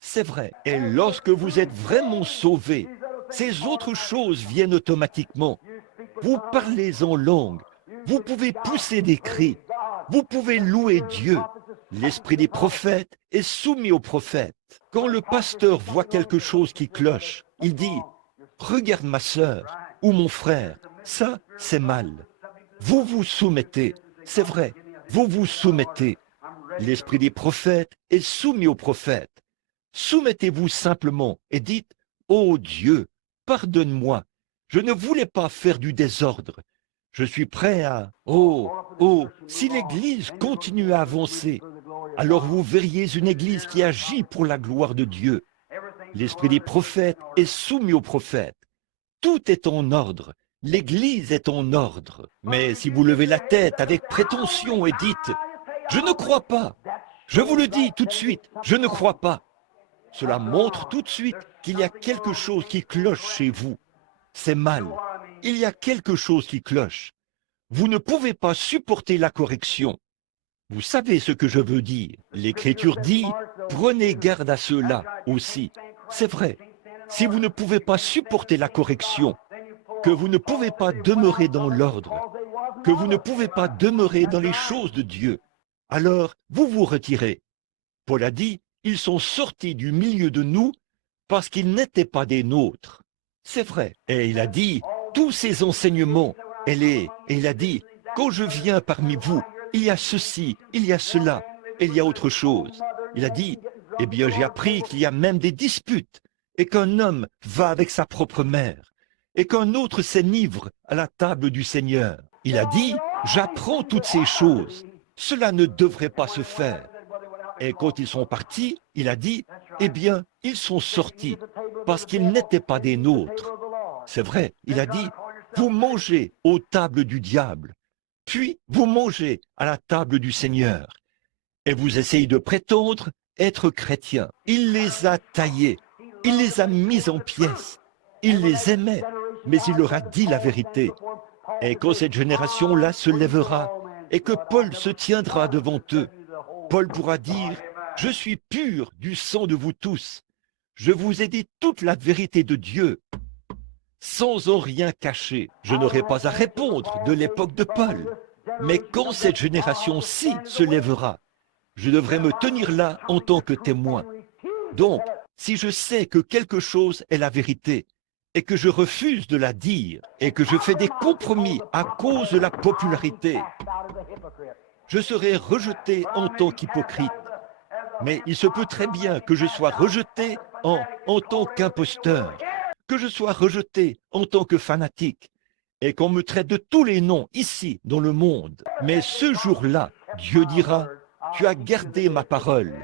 C'est vrai. Et lorsque vous êtes vraiment sauvés, ces autres choses viennent automatiquement. Vous parlez en langue. Vous pouvez pousser des cris. Vous pouvez louer Dieu. L'esprit des prophètes est soumis aux prophètes. Quand le pasteur voit quelque chose qui cloche, il dit « Regarde ma sœur ou mon frère, ça c'est mal. » Vous vous soumettez, c'est vrai, vous vous soumettez. L'esprit des prophètes est soumis aux prophètes. Soumettez-vous simplement et dites « Ô Dieu, pardonne-moi, je ne voulais pas faire du désordre. Je suis prêt à... si l'Église continue à avancer, alors vous verriez une Église qui agit pour la gloire de Dieu. L'esprit des prophètes est soumis aux prophètes. Tout est en ordre. L'Église est en ordre. Mais si vous levez la tête avec prétention et dites « Je ne crois pas », je vous le dis tout de suite, je ne crois pas. Cela montre tout de suite qu'il y a quelque chose qui cloche chez vous. C'est mal. Il y a quelque chose qui cloche. Vous ne pouvez pas supporter la correction. Vous savez ce que je veux dire. L'Écriture dit, prenez garde à cela aussi. C'est vrai. Si vous ne pouvez pas supporter la correction, que vous ne pouvez pas demeurer dans l'ordre, que vous ne pouvez pas demeurer dans les choses de Dieu, alors vous vous retirez. Paul a dit, ils sont sortis du milieu de nous parce qu'ils n'étaient pas des nôtres. C'est vrai. Et il a dit, tous ces enseignements, et il a dit, quand je viens parmi vous, il y a ceci, il y a cela, et il y a autre chose. Il a dit, eh bien j'ai appris qu'il y a même des disputes, et qu'un homme va avec sa propre mère, et qu'un autre s'enivre à la table du Seigneur. Il a dit, j'apprends toutes ces choses. Cela ne devrait pas se faire. Et quand ils sont partis, il a dit, eh bien, ils sont sortis, parce qu'ils n'étaient pas des nôtres. C'est vrai, il a dit, vous mangez aux tables du diable, puis vous mangez à la table du Seigneur. Et vous essayez de prétendre être chrétien. Il les a taillés, il les a mis en pièces. Il les aimait, mais il leur a dit la vérité. Et quand cette génération-là se lèvera, et que Paul se tiendra devant eux. Paul pourra dire, « Je suis pur du sang de vous tous. Je vous ai dit toute la vérité de Dieu, sans en rien cacher. Je n'aurai pas à répondre de l'époque de Paul. Mais quand cette génération-ci se lèvera, je devrais me tenir là en tant que témoin. Donc, si je sais que quelque chose est la vérité, et que je refuse de la dire, et que je fais des compromis à cause de la popularité, je serai rejeté en tant qu'hypocrite. Mais il se peut très bien que je sois rejeté en tant qu'imposteur, que je sois rejeté en tant que fanatique, et qu'on me traite de tous les noms ici dans le monde. Mais ce jour-là, Dieu dira, « Tu as gardé ma parole.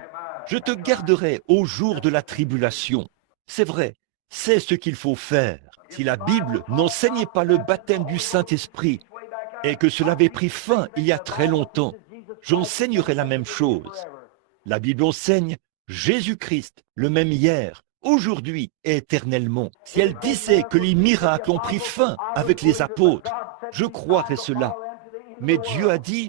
Je te garderai au jour de la tribulation. » C'est vrai, c'est ce qu'il faut faire. Si la Bible n'enseignait pas le baptême du Saint-Esprit et que cela avait pris fin il y a très longtemps, j'enseignerais la même chose. La Bible enseigne Jésus-Christ, le même hier, aujourd'hui et éternellement. Si elle disait que les miracles ont pris fin avec les apôtres, je croirais cela. Mais Dieu a dit,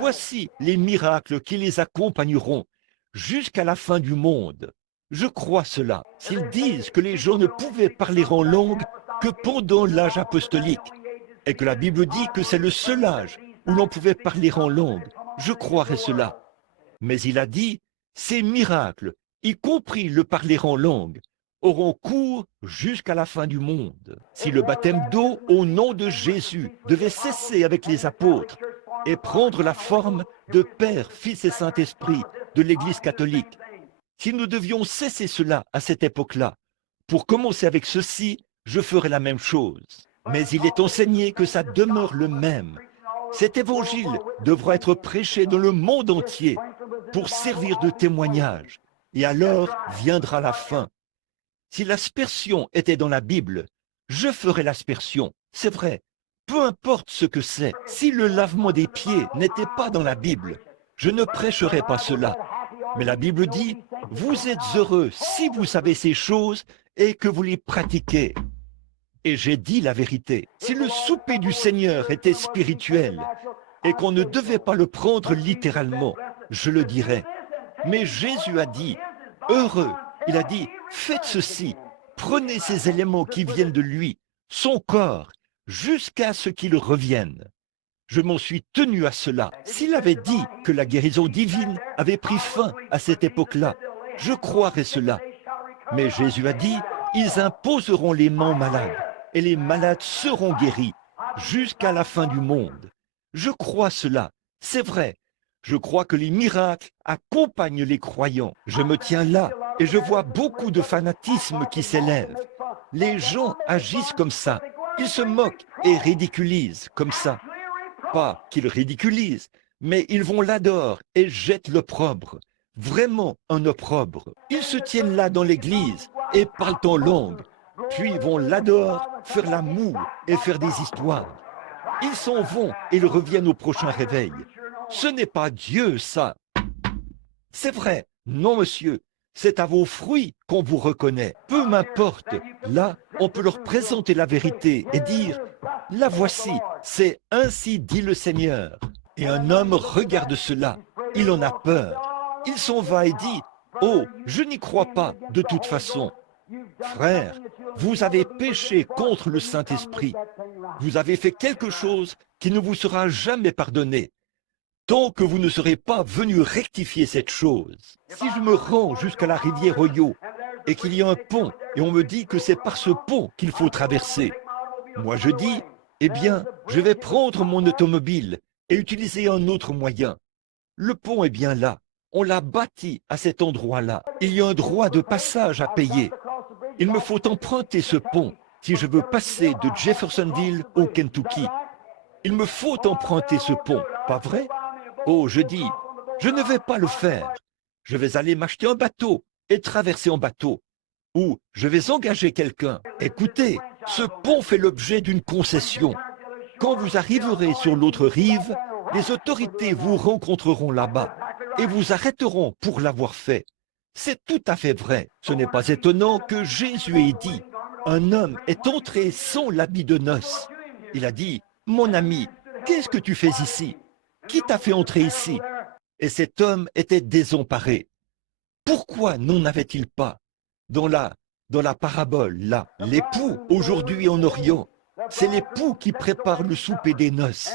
voici les miracles qui les accompagneront jusqu'à la fin du monde. Je crois cela. S'ils disent que les gens ne pouvaient parler en langue que pendant l'âge apostolique, et que la Bible dit que c'est le seul âge où l'on pouvait parler en langue, je croirais cela. Mais il a dit, ces miracles, y compris le parler en langue, auront cours jusqu'à la fin du monde. Si le baptême d'eau au nom de Jésus devait cesser avec les apôtres et prendre la forme de Père, Fils et Saint-Esprit de l'Église catholique, si nous devions cesser cela à cette époque-là, pour commencer avec ceci, je ferais la même chose. Mais il est enseigné que ça demeure le même. Cet évangile devra être prêché dans le monde entier pour servir de témoignage. Et alors viendra la fin. Si l'aspersion était dans la Bible, je ferais l'aspersion. C'est vrai, peu importe ce que c'est. Si le lavement des pieds n'était pas dans la Bible, je ne prêcherais pas cela. Mais la Bible dit, vous êtes heureux si vous savez ces choses et que vous les pratiquez. Et j'ai dit la vérité. Si le souper du Seigneur était spirituel et qu'on ne devait pas le prendre littéralement, je le dirais. Mais Jésus a dit, heureux, il a dit, faites ceci, prenez ces éléments qui viennent de lui, son corps, jusqu'à ce qu'il revienne. Je m'en suis tenu à cela. S'il avait dit que la guérison divine avait pris fin à cette époque-là, je croirais cela. Mais Jésus a dit, ils imposeront les mains aux malades, et les malades seront guéris jusqu'à la fin du monde. Je crois cela, c'est vrai. Je crois que les miracles accompagnent les croyants. Je me tiens là et je vois beaucoup de fanatisme qui s'élève. Les gens agissent comme ça. Ils se moquent et ridiculisent comme ça. Pas qu'ils ridiculisent, mais ils vont là-dehors et jettent l'opprobre. Vraiment un opprobre. Ils se tiennent là dans l'église et parlent en langue. Puis ils vont là-dehors faire la moue et faire des histoires. Ils s'en vont et ils reviennent au prochain réveil. Ce n'est pas Dieu, ça. C'est vrai. Non, monsieur. C'est à vos fruits qu'on vous reconnaît. Peu m'importe. Là, on peut leur présenter la vérité et dire, la voici, c'est ainsi dit le Seigneur. Et un homme regarde cela. Il en a peur. Il s'en va et dit, oh, je n'y crois pas de toute façon. Frère, vous avez péché contre le Saint-Esprit. Vous avez fait quelque chose qui ne vous sera jamais pardonné, tant que vous ne serez pas venu rectifier cette chose. Si je me rends jusqu'à la rivière Oyo et qu'il y a un pont et on me dit que c'est par ce pont qu'il faut traverser, moi je dis, eh bien, je vais prendre mon automobile et utiliser un autre moyen. Le pont est bien là. On l'a bâti à cet endroit-là. Il y a un droit de passage à payer. Il me faut emprunter ce pont si je veux passer de Jeffersonville au Kentucky. Il me faut emprunter ce pont, pas vrai? Oh, je dis, je ne vais pas le faire. Je vais aller m'acheter un bateau et traverser en bateau. Ou je vais engager quelqu'un. Écoutez, ce pont fait l'objet d'une concession. Quand vous arriverez sur l'autre rive, les autorités vous rencontreront là-bas et vous arrêteront pour l'avoir fait. C'est tout à fait vrai. Ce n'est pas étonnant que Jésus ait dit, un homme est entré sans l'habit de noces. Il a dit, mon ami, qu'est-ce que tu fais ici? Qui t'a fait entrer ici? Et cet homme était désemparé. Pourquoi n'en avait-il pas dans la parabole, là, l'époux, aujourd'hui en Orient, c'est l'époux qui prépare le souper des noces.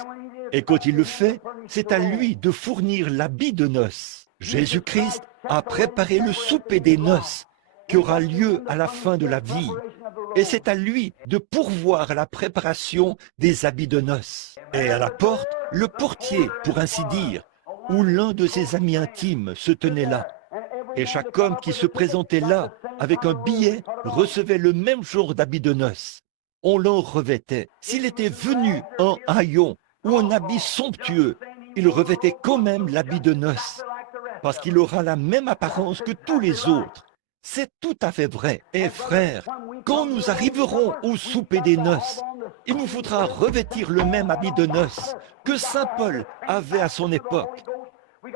Et quand il le fait, c'est à lui de fournir l'habit de noces. Jésus-Christ a préparé le souper des noces qui aura lieu à la fin de la vie. Et c'est à lui de pourvoir à la préparation des habits de noces. Et à la porte, le portier, pour ainsi dire, où l'un de ses amis intimes se tenait là. Et chaque homme qui se présentait là avec un billet recevait le même genre d'habit de noces. On l'en revêtait. S'il était venu en haillon ou en habit somptueux, il revêtait quand même l'habit de noces, parce qu'il aura la même apparence que tous les autres. C'est tout à fait vrai. Et frères, quand nous arriverons au souper des noces, il nous faudra revêtir le même habit de noces que saint Paul avait à son époque.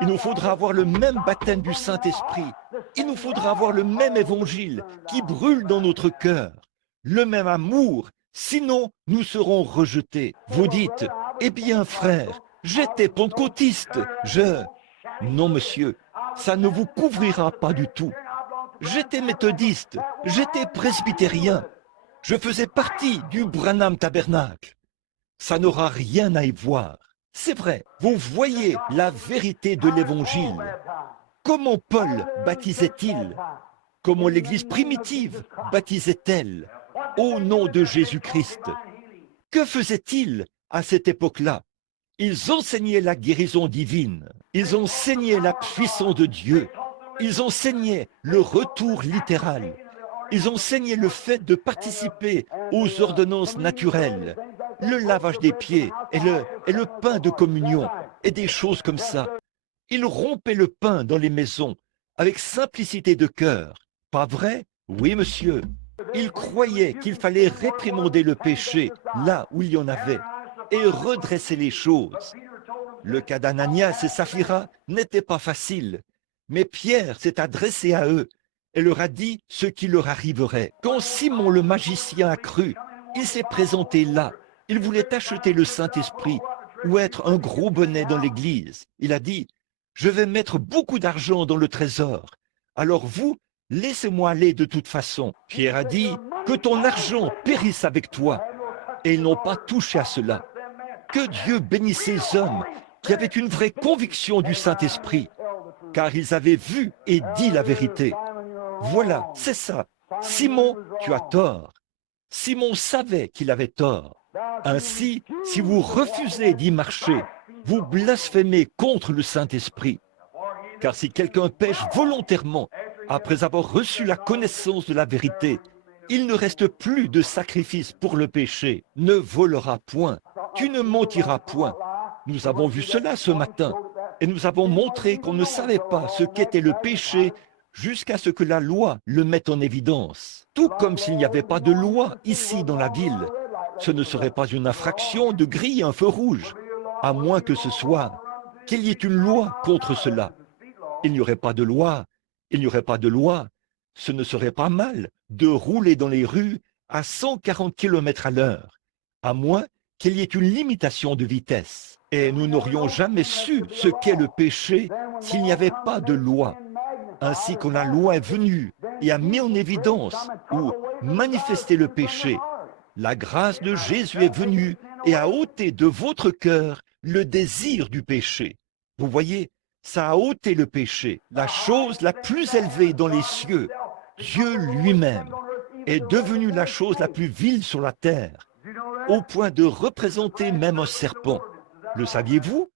Il nous faudra avoir le même baptême du Saint-Esprit. Il nous faudra avoir le même évangile qui brûle dans notre cœur, le même amour, sinon nous serons rejetés. Vous dites, eh bien frère, j'étais pentecôtiste, Non monsieur, ça ne vous couvrira pas du tout. J'étais méthodiste, j'étais presbytérien, je faisais partie du Branham Tabernacle. Ça n'aura rien à y voir. C'est vrai, vous voyez la vérité de l'Évangile. Comment Paul baptisait-il? Comment l'Église primitive baptisait-elle? Au nom de Jésus-Christ. Que faisait-il à cette époque-là? Ils enseignaient la guérison divine. Ils enseignaient la puissance de Dieu. Ils enseignaient le retour littéral. Ils enseignaient le fait de participer aux ordonnances naturelles, le lavage des pieds et le pain de communion et des choses comme ça. Ils rompaient le pain dans les maisons avec simplicité de cœur. Pas vrai? Oui, monsieur. Ils croyaient qu'il fallait réprimander le péché là où il y en avait et redresser les choses. Le cas d'Ananias et Saphira n'était pas facile, mais Pierre s'est adressé à eux et leur a dit ce qui leur arriverait. Quand Simon le magicien a cru, il s'est présenté là. Il voulait acheter le Saint-Esprit ou être un gros bonnet dans l'église. Il a dit, je vais mettre beaucoup d'argent dans le trésor. Alors vous, laissez-moi aller de toute façon. Pierre a dit, que ton argent périsse avec toi. Et ils n'ont pas touché à cela. Que Dieu bénisse ces hommes qui avaient une vraie conviction du Saint-Esprit, car ils avaient vu et dit la vérité. Voilà, c'est ça. Simon, tu as tort. Simon savait qu'il avait tort. Ainsi, si vous refusez d'y marcher, vous blasphémez contre le Saint-Esprit. Car si quelqu'un pêche volontairement, après avoir reçu la connaissance de la vérité, il ne reste plus de sacrifice pour le péché. Ne volera point. Tu ne mentiras point. Nous avons vu cela ce matin. Et nous avons montré qu'on ne savait pas ce qu'était le péché jusqu'à ce que la loi le mette en évidence. Tout comme s'il n'y avait pas de loi ici dans la ville. Ce ne serait pas une infraction de griller un feu rouge, à moins que ce soit qu'il y ait une loi contre cela. Il n'y aurait pas de loi, il n'y aurait pas de loi. Ce ne serait pas mal de rouler dans les rues à 140 km à l'heure, à moins qu'il y ait une limitation de vitesse. Et nous n'aurions jamais su ce qu'est le péché s'il n'y avait pas de loi. Ainsi quand la loi est venue et a mis en évidence ou manifesté le péché, la grâce de Jésus est venue et a ôté de votre cœur le désir du péché. Vous voyez, ça a ôté le péché, la chose la plus élevée dans les cieux. Dieu lui-même est devenu la chose la plus vile sur la terre, au point de représenter même un serpent. Le saviez-vous?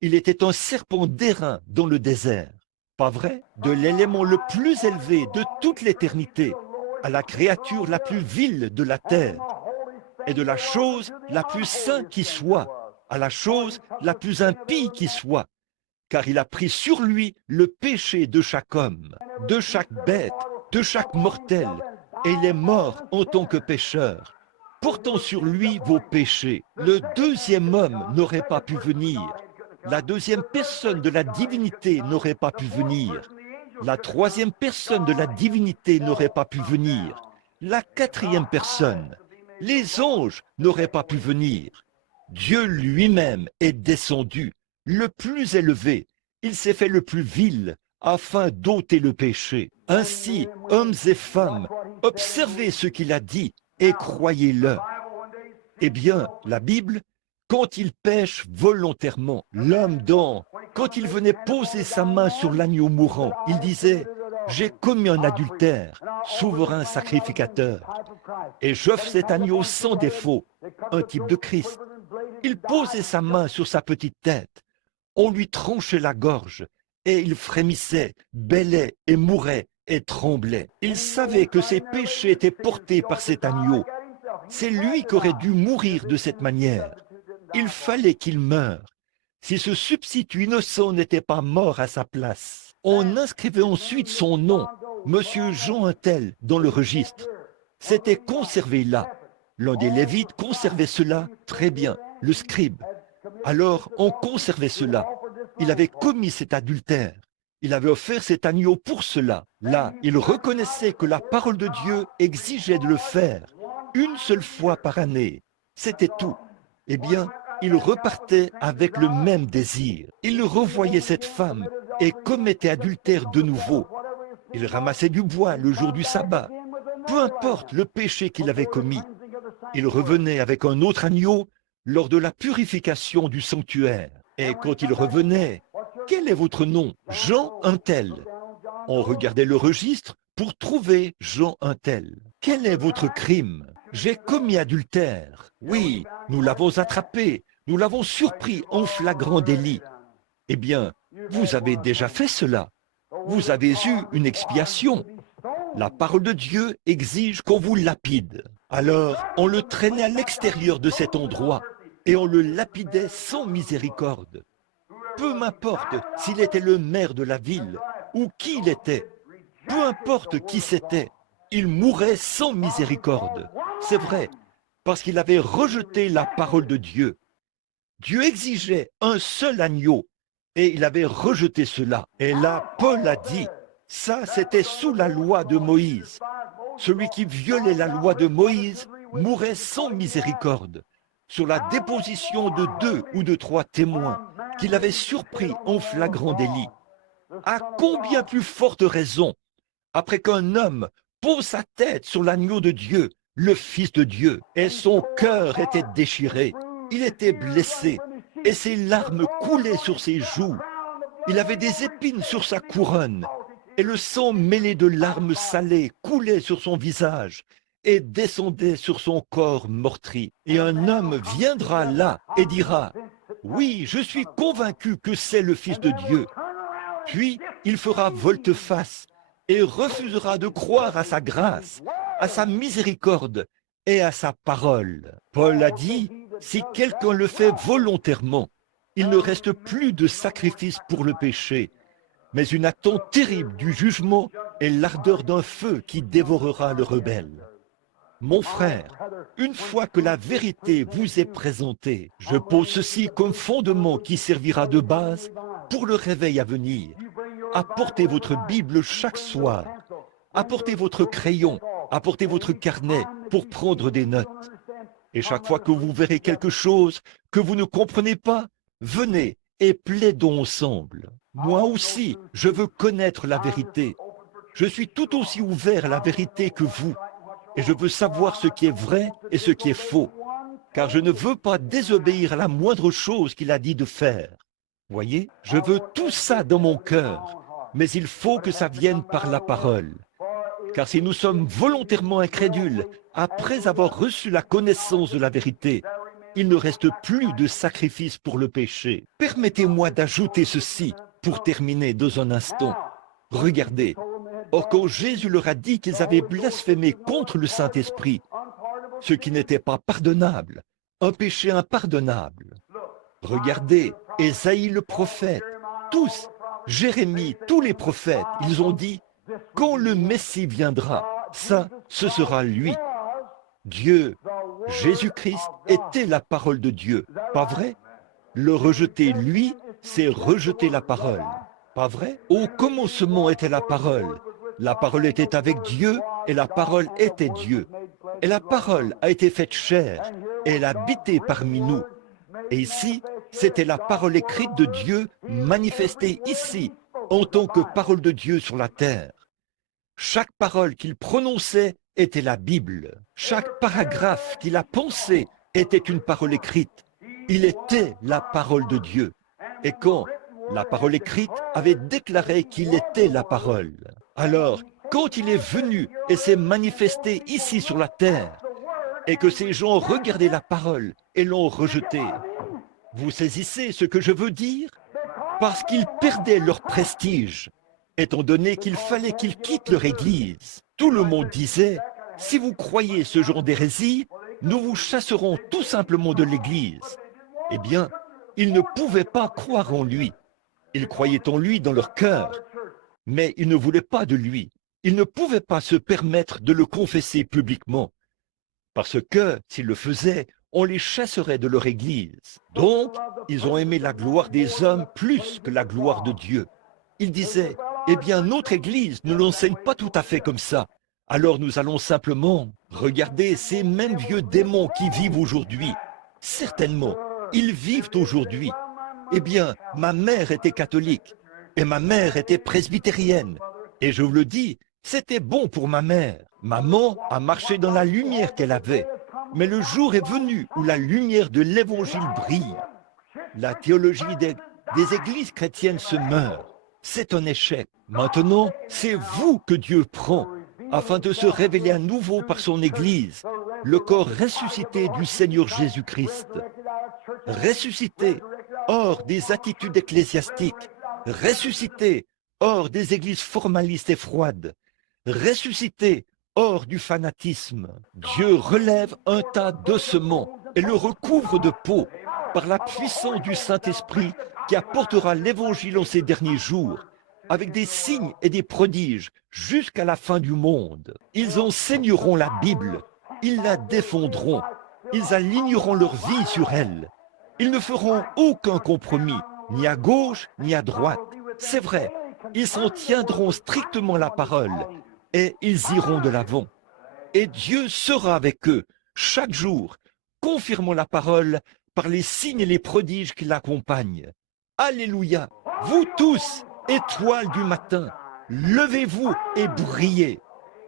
Il était un serpent d'airain dans le désert. Pas vrai? De l'élément le plus élevé de toute l'éternité à la créature la plus vile de la terre, et de la chose la plus sainte qui soit à la chose la plus impie qui soit, car il a pris sur lui le péché de chaque homme, de chaque bête, de chaque mortel, et il est mort en tant que pécheur, portant sur lui vos péchés. Le deuxième homme n'aurait pas pu venir, la deuxième personne de la divinité n'aurait pas pu venir, la troisième personne de la divinité n'aurait pas pu venir, la quatrième personne, les anges n'auraient pas pu venir. Dieu lui-même est descendu, le plus élevé. Il s'est fait le plus vil afin d'ôter le péché. Ainsi, hommes et femmes, observez ce qu'il a dit et croyez-le. Eh bien, la Bible, quand il pêche volontairement, l'homme quand il venait poser sa main sur l'agneau mourant, il disait, j'ai commis un adultère, souverain sacrificateur, et j'offre cet agneau sans défaut, un type de Christ. Il posait sa main sur sa petite tête, on lui tranchait la gorge, et il frémissait, bêlait et mourait et tremblait. Il savait que ses péchés étaient portés par cet agneau. C'est lui qui aurait dû mourir de cette manière. Il fallait qu'il meure. Si ce substitut innocent n'était pas mort à sa place, on inscrivait ensuite son nom, Monsieur Jean Untel, dans le registre. C'était conservé là. L'un des Lévites conservait cela très bien, le scribe. Alors on conservait cela. Il avait commis cet adultère. Il avait offert cet agneau pour cela. Là, il reconnaissait que la parole de Dieu exigeait de le faire une seule fois par année. C'était tout. Eh bien, il repartait avec le même désir. Il revoyait cette femme et commettait adultère de nouveau. Il ramassait du bois le jour du sabbat. Peu importe le péché qu'il avait commis. Il revenait avec un autre agneau lors de la purification du sanctuaire. Et quand il revenait, quel est votre nom? Jean Untel. On regardait le registre pour trouver Jean Untel. Quel est votre crime? J'ai commis adultère. Oui, nous l'avons attrapé, nous l'avons surpris en flagrant délit. Eh bien, vous avez déjà fait cela. Vous avez eu une expiation. La parole de Dieu exige qu'on vous lapide. Alors, on le traînait à l'extérieur de cet endroit et on le lapidait sans miséricorde. Peu m'importe s'il était le maire de la ville ou qui il était. Peu importe qui c'était, il mourait sans miséricorde. C'est vrai, parce qu'il avait rejeté la parole de Dieu. Dieu exigeait un seul agneau et il avait rejeté cela. Et là, Paul a dit, ça c'était sous la loi de Moïse. Celui qui violait la loi de Moïse mourait sans miséricorde, sur la déposition de 2 ou de 3 témoins qu'il avait surpris en flagrant délit. À combien plus forte raison, après qu'un homme pose sa tête sur l'agneau de Dieu, le Fils de Dieu, et son cœur était déchiré, il était blessé, et ses larmes coulaient sur ses joues. Il avait des épines sur sa couronne, et le sang mêlé de larmes salées coulait sur son visage et descendait sur son corps meurtri. Et un homme viendra là et dira, « Oui, je suis convaincu que c'est le Fils de Dieu. » Puis il fera volte-face et refusera de croire à sa grâce, à sa miséricorde et à sa parole. Paul a dit, si quelqu'un le fait volontairement, il ne reste plus de sacrifice pour le péché, mais une attente terrible du jugement et l'ardeur d'un feu qui dévorera le rebelle. Mon frère, une fois que la vérité vous est présentée, je pose ceci comme fondement qui servira de base pour le réveil à venir. Apportez votre Bible chaque soir. Apportez votre crayon, apportez votre carnet pour prendre des notes. Et chaque fois que vous verrez quelque chose que vous ne comprenez pas, venez et plaidons ensemble. Moi aussi, je veux connaître la vérité. Je suis tout aussi ouvert à la vérité que vous. Et je veux savoir ce qui est vrai et ce qui est faux. Car je ne veux pas désobéir à la moindre chose qu'il a dit de faire. Voyez, je veux tout ça dans mon cœur. Mais il faut que ça vienne par la parole. Car si nous sommes volontairement incrédules, après avoir reçu la connaissance de la vérité, il ne reste plus de sacrifice pour le péché. Permettez-moi d'ajouter ceci pour terminer dans un instant. Regardez, or quand Jésus leur a dit qu'ils avaient blasphémé contre le Saint-Esprit, ce qui n'était pas pardonnable, un péché impardonnable. Regardez, Ésaïe le prophète, tous, Jérémie, tous les prophètes, ils ont dit, quand le Messie viendra, ça, ce sera lui. Dieu, Jésus-Christ était la parole de Dieu, pas vrai? Le rejeter, lui, c'est rejeter la parole, pas vrai? Au commencement était la parole était avec Dieu et la parole était Dieu. Et la parole a été faite chair et elle a habité parmi nous. Et ici, C'était la parole écrite de Dieu manifestée ici, en tant que parole de Dieu sur la terre. Chaque parole qu'il prononçait était la Bible. Chaque paragraphe qu'il a pensé était une parole écrite. Il était la parole de Dieu. Et quand la parole écrite avait déclaré qu'il était la parole, alors, quand il est venu et s'est manifesté ici sur la terre, et que ces gens regardaient la parole et l'ont rejetée, vous saisissez ce que je veux dire? Parce qu'ils perdaient leur prestige, étant donné qu'il fallait qu'ils quittent leur église. Tout le monde disait, si vous croyez ce genre d'hérésie, nous vous chasserons tout simplement de l'église. Eh bien, ils ne pouvaient pas croire en lui. Ils croyaient en lui dans leur cœur, mais ils ne voulaient pas de lui. Ils ne pouvaient pas se permettre de le confesser publiquement, parce que, s'ils le faisaient, on les chasserait de leur église. Donc, ils ont aimé la gloire des hommes plus que la gloire de Dieu. Ils disaient, eh bien, notre église ne l'enseigne pas tout à fait comme ça. Alors nous allons simplement regarder ces mêmes vieux démons qui vivent aujourd'hui. Certainement, ils vivent aujourd'hui. Eh bien, ma mère était catholique et ma mère était presbytérienne. Et je vous le dis, c'était bon pour ma mère. Maman a marché dans la lumière qu'elle avait. Mais le jour est venu où la lumière de l'évangile brille. La théologie des églises chrétiennes se meurt. C'est un échec. Maintenant, c'est vous que Dieu prend afin de se révéler à nouveau par son église, le corps ressuscité du Seigneur Jésus-Christ. Ressuscité hors des attitudes ecclésiastiques, ressuscité hors des églises formalistes et froides, ressuscité hors du fanatisme. Dieu relève un tas d'ossements et le recouvre de peau par la puissance du Saint-Esprit qui apportera l'évangile en ces derniers jours, avec des signes et des prodiges jusqu'à la fin du monde. Ils enseigneront la Bible, ils la défendront, ils aligneront leur vie sur elle. Ils ne feront aucun compromis, ni à gauche ni à droite. C'est vrai, ils s'en tiendront strictement la parole et ils iront de l'avant. Et Dieu sera avec eux chaque jour, confirmant la parole par les signes et les prodiges qui l'accompagnent. Alléluia! Vous tous, étoiles du matin, levez-vous et brillez.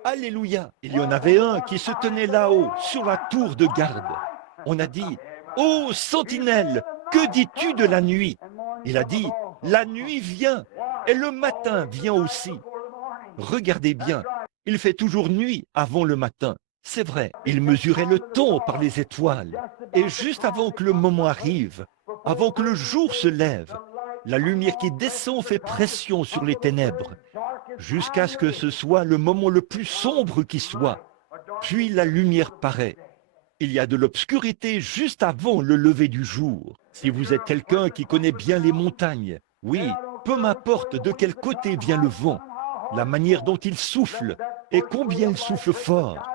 Alléluia! Il y en avait un qui se tenait là-haut, sur la tour de garde. On a dit, « Ô sentinelle, que dis-tu de la nuit ?» Il a dit, « La nuit vient, et le matin vient aussi. » Regardez bien, il fait toujours nuit avant le matin. C'est vrai, il mesurait le temps par les étoiles. Et juste avant que le moment arrive, avant que le jour se lève, la lumière qui descend fait pression sur les ténèbres, jusqu'à ce que ce soit le moment le plus sombre qui soit. Puis la lumière paraît. Il y a de l'obscurité juste avant le lever du jour. Si vous êtes quelqu'un qui connaît bien les montagnes, oui, peu m'importe de quel côté vient le vent, la manière dont il souffle et combien il souffle fort.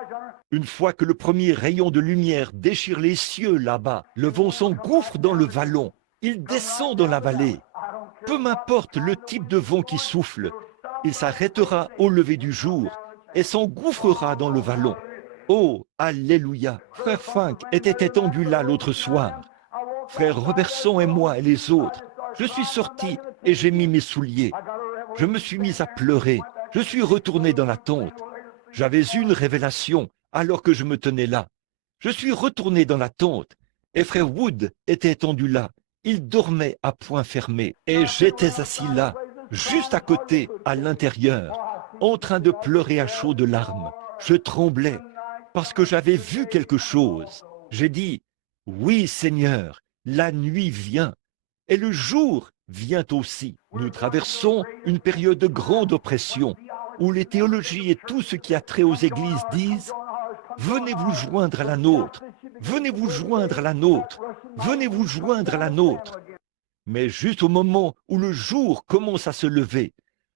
Une fois que le premier rayon de lumière déchire les cieux là-bas, le vent s'engouffre dans le vallon, il descend dans la vallée. Peu m'importe le type de vent qui souffle, il s'arrêtera au lever du jour et s'engouffrera dans le vallon. Oh, alléluia! Frère Fink était étendu là l'autre soir. Frère Robertson et moi et les autres, je suis sorti et j'ai mis mes souliers. Je me suis mis à pleurer. Je suis retourné dans la tente. J'avais eu une révélation alors que je me tenais là. Je suis retourné dans la tente et frère Wood était étendu là. Il dormait à poing fermé et j'étais assis là, juste à côté, à l'intérieur, en train de pleurer à chaudes larmes. Je tremblais parce que j'avais vu quelque chose. J'ai dit, oui Seigneur, la nuit vient et le jour vient aussi. Nous traversons une période de grande oppression où les théologies et tout ce qui a trait aux églises disent « Venez vous joindre à la nôtre, venez vous joindre à la nôtre, venez vous joindre à la nôtre. » Mais juste au moment où le jour commence à se lever,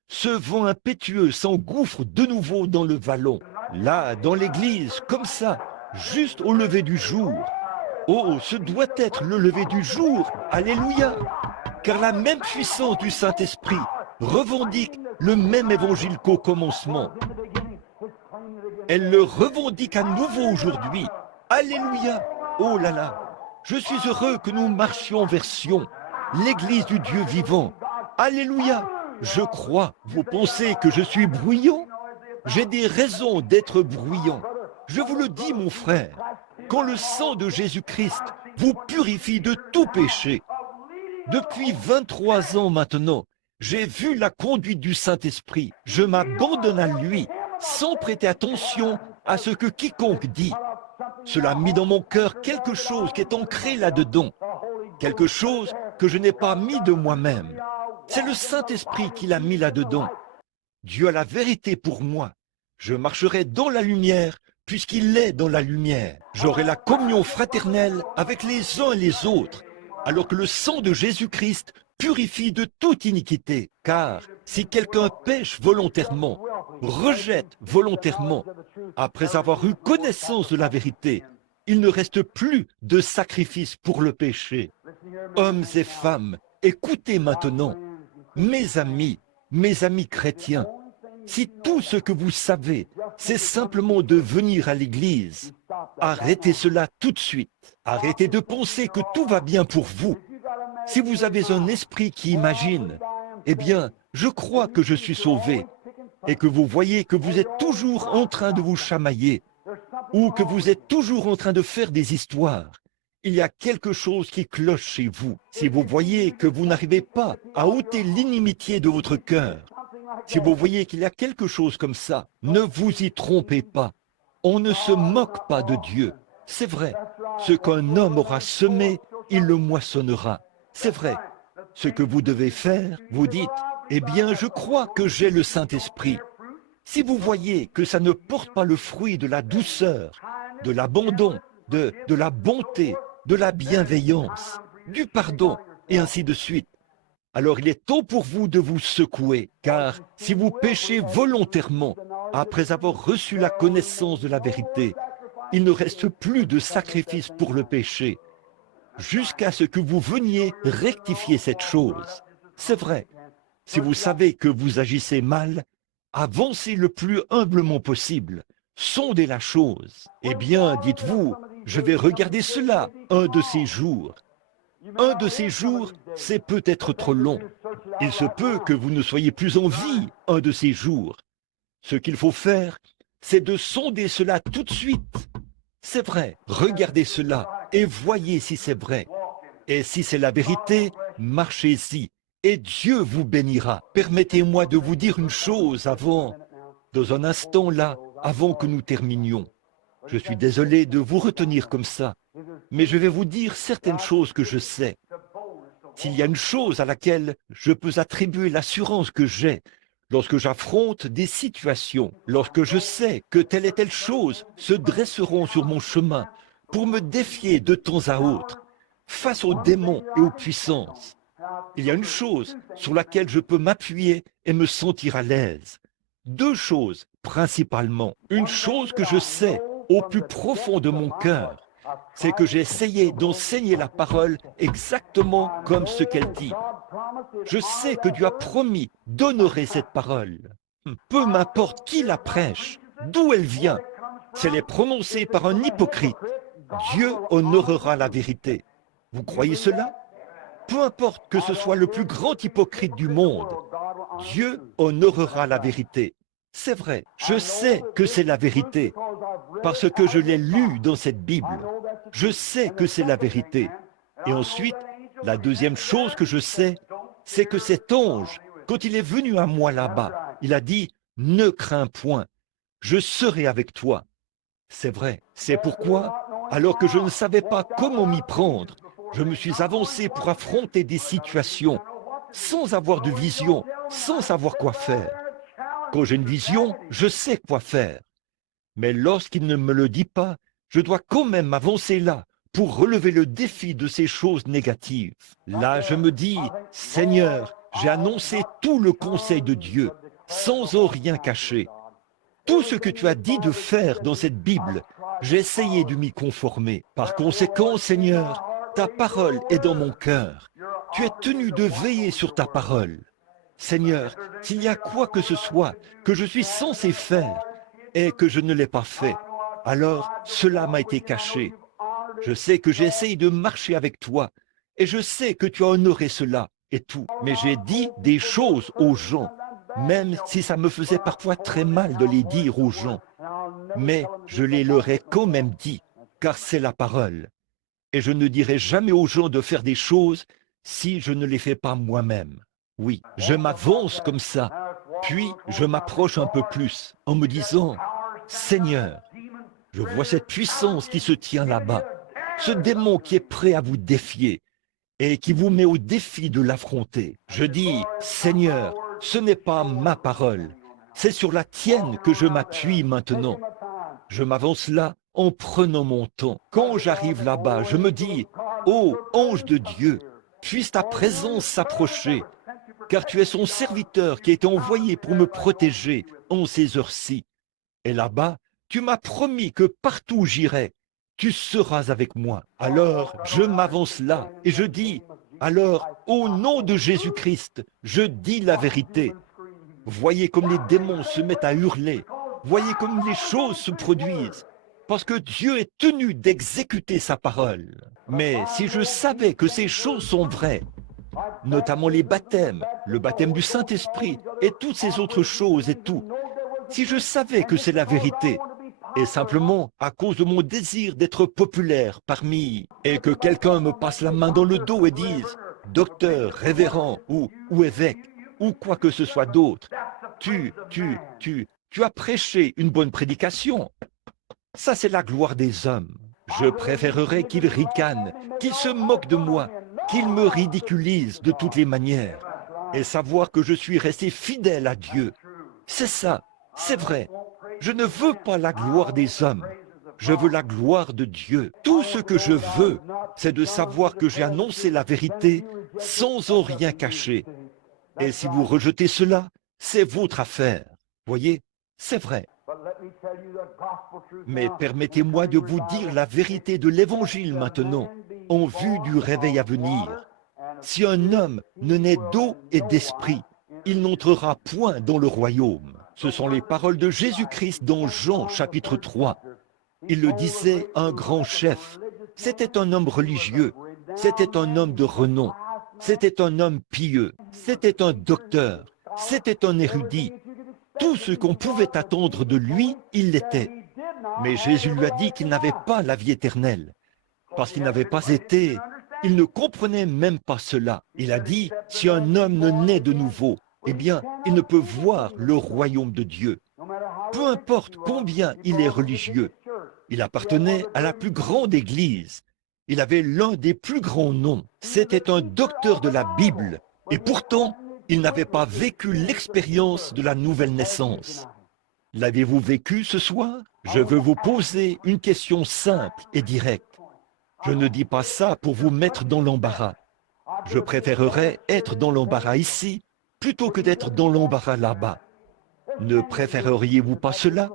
ce vent impétueux s'engouffre de nouveau dans le vallon. Là, dans l'église, comme ça, juste au lever du jour. Oh, ce doit être le lever du jour, alléluia! Car la même puissance du Saint-Esprit revendique le même évangile qu'au commencement. Elle le revendique à nouveau aujourd'hui. Alléluia! Oh là là! Je suis heureux que nous marchions vers Sion, l'église du Dieu vivant. Alléluia! Je crois. Vous pensez que je suis bruyant? J'ai des raisons d'être bruyant. Je vous le dis, mon frère, quand le sang de Jésus-Christ vous purifie de tout péché. Depuis 23 ans maintenant, j'ai vu la conduite du Saint-Esprit. Je m'abandonne à lui, sans prêter attention à ce que quiconque dit. Cela a mis dans mon cœur quelque chose qui est ancré là-dedans, quelque chose que je n'ai pas mis de moi-même. C'est le Saint-Esprit qui l'a mis là-dedans. Dieu a la vérité pour moi. Je marcherai dans la lumière, puisqu'il est dans la lumière. J'aurai la communion fraternelle avec les uns et les autres, alors que le sang de Jésus-Christ purifie de toute iniquité. Car si quelqu'un pêche volontairement, rejette volontairement, après avoir eu connaissance de la vérité, il ne reste plus de sacrifice pour le péché. Hommes et femmes, écoutez maintenant, mes amis chrétiens, si tout ce que vous savez, c'est simplement de venir à l'église, arrêtez cela tout de suite. Arrêtez de penser que tout va bien pour vous. Si vous avez un esprit qui imagine, eh bien, je crois que je suis sauvé, et que vous voyez que vous êtes toujours en train de vous chamailler, ou que vous êtes toujours en train de faire des histoires, il y a quelque chose qui cloche chez vous. Si vous voyez que vous n'arrivez pas à ôter l'inimitié de votre cœur, si vous voyez qu'il y a quelque chose comme ça, ne vous y trompez pas. On ne se moque pas de Dieu. C'est vrai, ce qu'un homme aura semé, il le moissonnera. C'est vrai. Ce que vous devez faire, vous dites, eh bien, je crois que j'ai le Saint-Esprit. Si vous voyez que ça ne porte pas le fruit de la douceur, de l'abandon, de la bonté, de la bienveillance, du pardon, et ainsi de suite, alors il est temps pour vous de vous secouer, car si vous péchez volontairement, après avoir reçu la connaissance de la vérité, il ne reste plus de sacrifice pour le péché, jusqu'à ce que vous veniez rectifier cette chose. C'est vrai, si vous savez que vous agissez mal, avancez le plus humblement possible, sondez la chose. Eh bien, dites-vous, je vais regarder cela un de ces jours. Un de ces jours, c'est peut-être trop long. Il se peut que vous ne soyez plus en vie un de ces jours. Ce qu'il faut faire, c'est de sonder cela tout de suite. C'est vrai, regardez cela et voyez si c'est vrai. Et si c'est la vérité, marchez-y et Dieu vous bénira. Permettez-moi de vous dire une chose dans un instant là, avant que nous terminions. Je suis désolé de vous retenir comme ça, mais je vais vous dire certaines choses que je sais. S'il y a une chose à laquelle je peux attribuer l'assurance que j'ai lorsque j'affronte des situations, lorsque je sais que telle et telle chose se dresseront sur mon chemin pour me défier de temps à autre, face aux démons et aux puissances, il y a une chose sur laquelle je peux m'appuyer et me sentir à l'aise. Deux choses principalement. Une chose que je sais au plus profond de mon cœur, c'est que j'ai essayé d'enseigner la parole exactement comme ce qu'elle dit. Je sais que Dieu a promis d'honorer cette parole. Peu m'importe qui la prêche, d'où elle vient, si elle est prononcée par un hypocrite, Dieu honorera la vérité. Vous croyez cela? Peu importe que ce soit le plus grand hypocrite du monde, Dieu honorera la vérité. C'est vrai, je sais que c'est la vérité, parce que je l'ai lu dans cette Bible. Je sais que c'est la vérité. Et ensuite, la deuxième chose que je sais, c'est que cet ange, quand il est venu à moi là-bas, il a dit, « Ne crains point, je serai avec toi. » C'est vrai, c'est pourquoi, alors que je ne savais pas comment m'y prendre, je me suis avancé pour affronter des situations, sans avoir de vision, sans savoir quoi faire. Quand j'ai une vision, je sais quoi faire. Mais lorsqu'il ne me le dit pas, je dois quand même avancer là pour relever le défi de ces choses négatives. Là, je me dis, Seigneur, j'ai annoncé tout le conseil de Dieu, sans en rien cacher. Tout ce que tu as dit de faire dans cette Bible, j'ai essayé de m'y conformer. Par conséquent, Seigneur, ta parole est dans mon cœur. Tu es tenu de veiller sur ta parole. Seigneur, s'il y a quoi que ce soit que je suis censé faire et que je ne l'ai pas fait, alors cela m'a été caché. Je sais que j'essaye de marcher avec toi et je sais que tu as honoré cela et tout. Mais j'ai dit des choses aux gens, même si ça me faisait parfois très mal de les dire aux gens. Mais je les leur ai quand même dit, car c'est la parole. Et je ne dirai jamais aux gens de faire des choses si je ne les fais pas moi-même. Oui, je m'avance comme ça, puis je m'approche un peu plus en me disant, Seigneur, je vois cette puissance qui se tient là-bas, ce démon qui est prêt à vous défier et qui vous met au défi de l'affronter. Je dis, Seigneur, ce n'est pas ma parole, c'est sur la tienne que je m'appuie maintenant. Je m'avance là en prenant mon temps. Quand j'arrive là-bas, je me dis, ô ange de Dieu, puisse ta présence s'approcher, car tu es son serviteur qui a été envoyé pour me protéger en ces heures-ci. Et là-bas, tu m'as promis que partout où j'irai, tu seras avec moi. Alors, je m'avance là et je dis, alors, au nom de Jésus-Christ, je dis la vérité. Voyez comme les démons se mettent à hurler. Voyez comme les choses se produisent. Parce que Dieu est tenu d'exécuter sa parole. Mais si je savais que ces choses sont vraies, notamment les baptêmes, le baptême du Saint-Esprit et toutes ces autres choses et tout, si je savais que c'est la vérité, et simplement à cause de mon désir d'être populaire parmi, et que quelqu'un me passe la main dans le dos et dise, docteur, révérend ou évêque, ou quoi que ce soit d'autre, tu as prêché une bonne prédication. Ça, c'est la gloire des hommes. Je préférerais qu'ils ricanent, qu'ils se moquent de moi, qu'ils me ridiculisent de toutes les manières, et savoir que je suis resté fidèle à Dieu. C'est ça, c'est vrai. Je ne veux pas la gloire des hommes. Je veux la gloire de Dieu. Tout ce que je veux, c'est de savoir que j'ai annoncé la vérité sans en rien cacher. Et si vous rejetez cela, c'est votre affaire. Voyez, c'est vrai. Mais permettez-moi de vous dire la vérité de l'Évangile maintenant, en vue du réveil à venir. Si un homme ne naît d'eau et d'esprit, il n'entrera point dans le royaume. Ce sont les paroles de Jésus-Christ dans Jean chapitre 3. Il le disait à un grand chef. C'était un homme religieux, c'était un homme de renom, c'était un homme pieux, c'était un docteur, c'était un érudit. Tout ce qu'on pouvait attendre de lui, il l'était. Mais Jésus lui a dit qu'il n'avait pas la vie éternelle, parce qu'il n'avait pas été, il ne comprenait même pas cela. Il a dit, si un homme ne naît de nouveau, eh bien, il ne peut voir le royaume de Dieu. Peu importe combien il est religieux, il appartenait à la plus grande église. Il avait l'un des plus grands noms. C'était un docteur de la Bible. Et pourtant, il n'avait pas vécu l'expérience de la nouvelle naissance. L'avez-vous vécu ce soir? Je veux vous poser une question simple et directe. Je ne dis pas ça pour vous mettre dans l'embarras. Je préférerais être dans l'embarras ici plutôt que d'être dans l'embarras là-bas. Ne préféreriez-vous pas cela?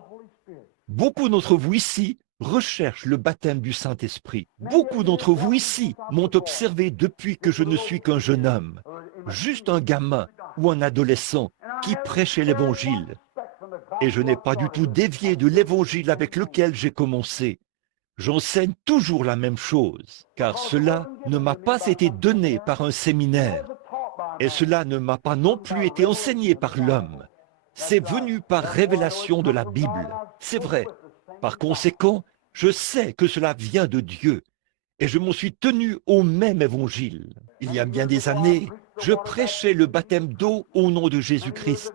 Beaucoup d'entre vous ici recherchent le baptême du Saint-Esprit. Beaucoup d'entre vous ici m'ont observé depuis que je ne suis qu'un jeune homme, juste un gamin ou un adolescent qui prêchait l'Évangile. Et je n'ai pas du tout dévié de l'Évangile avec lequel j'ai commencé. J'enseigne toujours la même chose, car cela ne m'a pas été donné par un séminaire, et cela ne m'a pas non plus été enseigné par l'homme. C'est venu par révélation de la Bible, c'est vrai. Par conséquent, je sais que cela vient de Dieu, et je m'en suis tenu au même évangile. Il y a bien des années, je prêchais le baptême d'eau au nom de Jésus-Christ.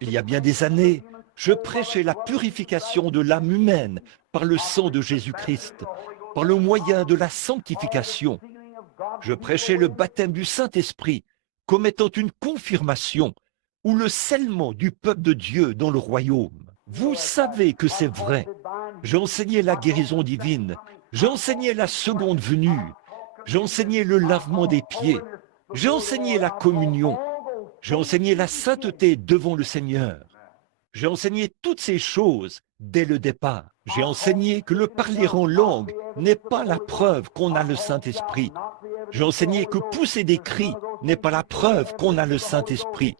Il y a bien des années, je prêchais la purification de l'âme humaine par le sang de Jésus-Christ, par le moyen de la sanctification. Je prêchais le baptême du Saint-Esprit comme étant une confirmation ou le scellement du peuple de Dieu dans le royaume. Vous savez que c'est vrai. J'enseignais la guérison divine, j'enseignais la seconde venue, j'enseignais le lavement des pieds, j'enseignais la communion, j'enseignais la sainteté devant le Seigneur. J'ai enseigné toutes ces choses dès le départ. J'ai enseigné que le parler en langue n'est pas la preuve qu'on a le Saint-Esprit. J'ai enseigné que pousser des cris n'est pas la preuve qu'on a le Saint-Esprit.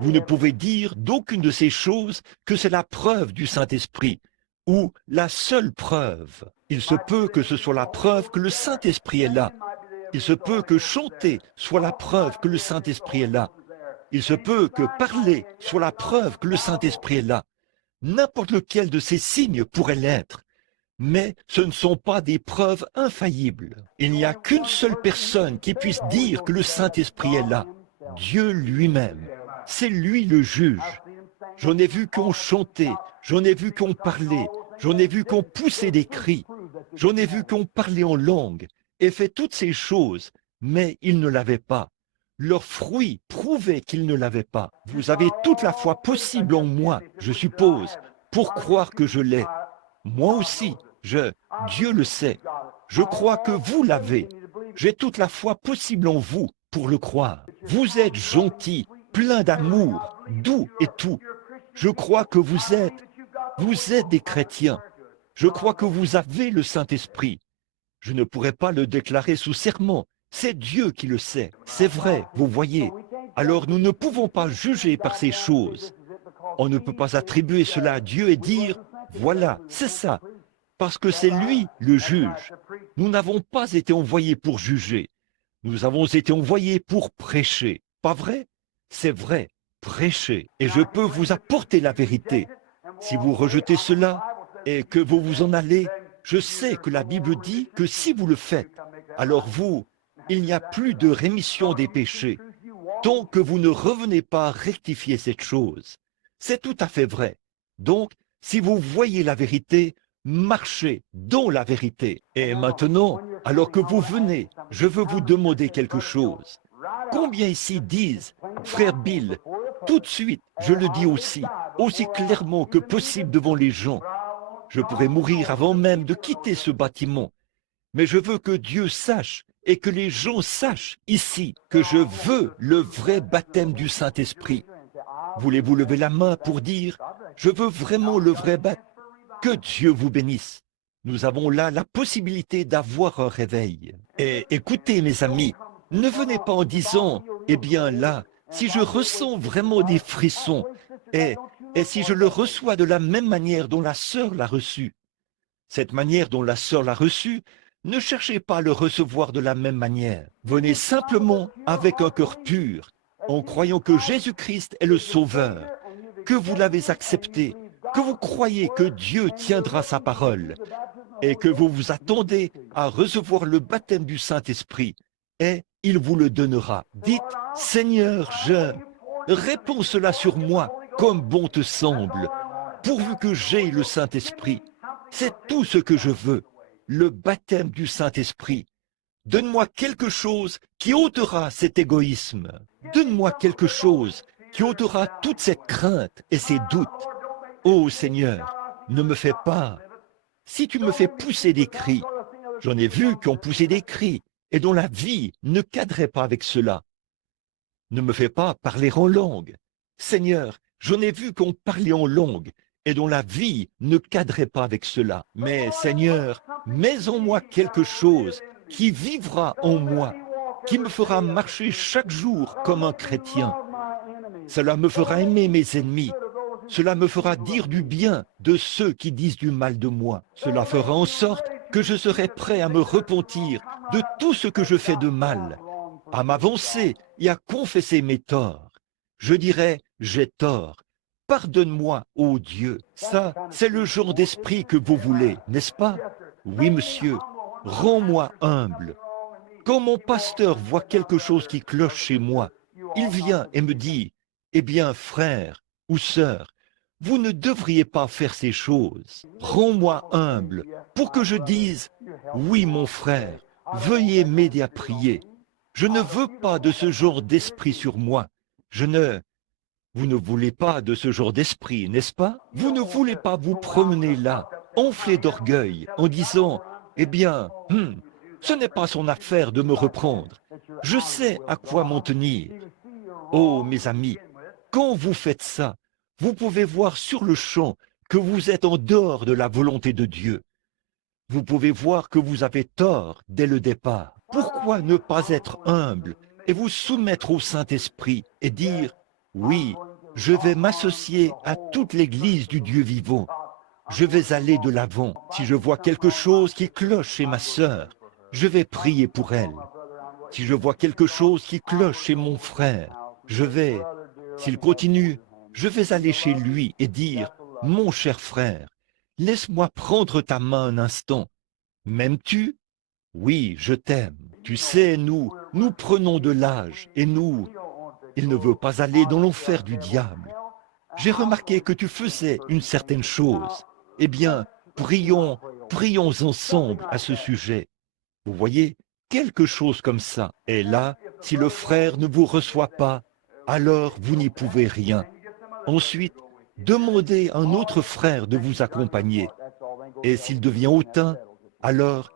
Vous ne pouvez dire d'aucune de ces choses que c'est la preuve du Saint-Esprit. ou la seule preuve. Il se peut que ce soit la preuve que le Saint-Esprit est là. Il se peut que chanter soit la preuve que le Saint-Esprit est là. Il se peut que parler soit la preuve que le Saint-Esprit est là. N'importe lequel de ces signes pourrait l'être. Mais ce ne sont pas des preuves infaillibles. Il n'y a qu'une seule personne qui puisse dire que le Saint-Esprit est là. Dieu lui-même. C'est lui le juge. J'en ai vu qu'on chantait, j'en ai vu qu'on parlait, j'en ai vu qu'on poussait des cris, j'en ai vu qu'on parlait en langue et fait toutes ces choses, mais ils ne l'avaient pas. Leurs fruits prouvaient qu'ils ne l'avaient pas. Vous avez toute la foi possible en moi, je suppose, pour croire que je l'ai. Moi aussi, Dieu le sait. Je crois que vous l'avez. J'ai toute la foi possible en vous pour le croire. Vous êtes gentil, plein d'amour, doux et tout. Je crois que vous êtes des chrétiens. Je crois que vous avez le Saint-Esprit. Je ne pourrais pas le déclarer sous serment. C'est Dieu qui le sait. C'est vrai, vous voyez. Alors nous ne pouvons pas juger par ces choses. On ne peut pas attribuer cela à Dieu et dire, voilà, c'est ça, parce que c'est lui le juge. Nous n'avons pas été envoyés pour juger. Nous avons été envoyés pour prêcher. Pas vrai? C'est vrai, prêcher. Et je peux vous apporter la vérité. Si vous rejetez cela et que vous vous en allez, je sais que la Bible dit que si vous le faites, alors il n'y a plus de rémission des péchés, tant que vous ne revenez pas rectifier cette chose. C'est tout à fait vrai. Donc, si vous voyez la vérité, marchez dans la vérité. Et maintenant, alors que vous venez, je veux vous demander quelque chose. Combien ici disent, frère Bill, tout de suite, je le dis aussi clairement que possible devant les gens. Je pourrais mourir avant même de quitter ce bâtiment. Mais je veux que Dieu sache et que les gens sachent ici que je veux le vrai baptême du Saint-Esprit. Voulez-vous lever la main pour dire, je veux vraiment le vrai baptême? Que Dieu vous bénisse. Nous avons là la possibilité d'avoir un réveil. Et écoutez, mes amis, ne venez pas en disant, eh bien là, si je ressens vraiment des frissons, et si je le reçois de la même manière dont la sœur l'a reçu, cette manière dont la sœur l'a reçu, ne cherchez pas à le recevoir de la même manière. Venez simplement avec un cœur pur, en croyant que Jésus-Christ est le Sauveur, que vous l'avez accepté, que vous croyez que Dieu tiendra sa parole, et que vous vous attendez à recevoir le baptême du Saint-Esprit, et il vous le donnera. Dites, Seigneur, réponds cela sur moi, comme bon te semble, pourvu que j'aie le Saint-Esprit. C'est tout ce que je veux, le baptême du Saint-Esprit. Donne-moi quelque chose qui ôtera cet égoïsme. Donne-moi quelque chose qui ôtera toute cette crainte et ces doutes. Ô Seigneur, ne me fais pas. Si tu me fais pousser des cris, j'en ai vu qui ont poussé des cris et dont la vie ne cadrait pas avec cela. Ne me fais pas parler en langue. Seigneur, j'en ai vu qu'on parlait en langue et dont la vie ne cadrait pas avec cela. Mais Seigneur, mets en moi quelque chose qui vivra en moi, qui me fera marcher chaque jour comme un chrétien. Cela me fera aimer mes ennemis. Cela me fera dire du bien de ceux qui disent du mal de moi. Cela fera en sorte que je serai prêt à me repentir de tout ce que je fais de mal, à m'avancer et à confesser mes torts. Je dirai, j'ai tort. Pardonne-moi, ô Dieu. Ça, c'est le genre d'esprit que vous voulez, n'est-ce pas? Oui, monsieur. Rends-moi humble. Quand mon pasteur voit quelque chose qui cloche chez moi, il vient et me dit, eh bien, frère ou sœur, vous ne devriez pas faire ces choses. Rends-moi humble pour que je dise, oui, mon frère, veuillez m'aider à prier. Je ne veux pas de ce genre d'esprit sur moi. Vous ne voulez pas de ce genre d'esprit, n'est-ce pas? Vous ne voulez pas vous promener là, enflé d'orgueil, en disant, eh bien, ce n'est pas son affaire de me reprendre. Je sais à quoi m'en tenir. Oh, mes amis, quand vous faites ça, vous pouvez voir sur le champ que vous êtes en dehors de la volonté de Dieu. Vous pouvez voir que vous avez tort dès le départ. Pourquoi ne pas être humble et vous soumettre au Saint-Esprit et dire, oui, je vais m'associer à toute l'Église du Dieu vivant. je vais aller de l'avant. Si je vois quelque chose qui cloche chez ma sœur, je vais prier pour elle. Si je vois quelque chose qui cloche chez mon frère, je vais, s'il continue, je vais aller chez lui et dire, mon cher frère, laisse-moi prendre ta main un instant. M'aimes-tu? Oui, je t'aime. Tu sais, nous prenons de l'âge et il ne veut pas aller dans l'enfer du diable. J'ai remarqué que tu faisais une certaine chose. Eh bien, prions ensemble à ce sujet. Vous voyez, quelque chose comme ça. Et là, si le frère ne vous reçoit pas, alors vous n'y pouvez rien. Ensuite, demandez à un autre frère de vous accompagner. Et s'il devient hautain, alors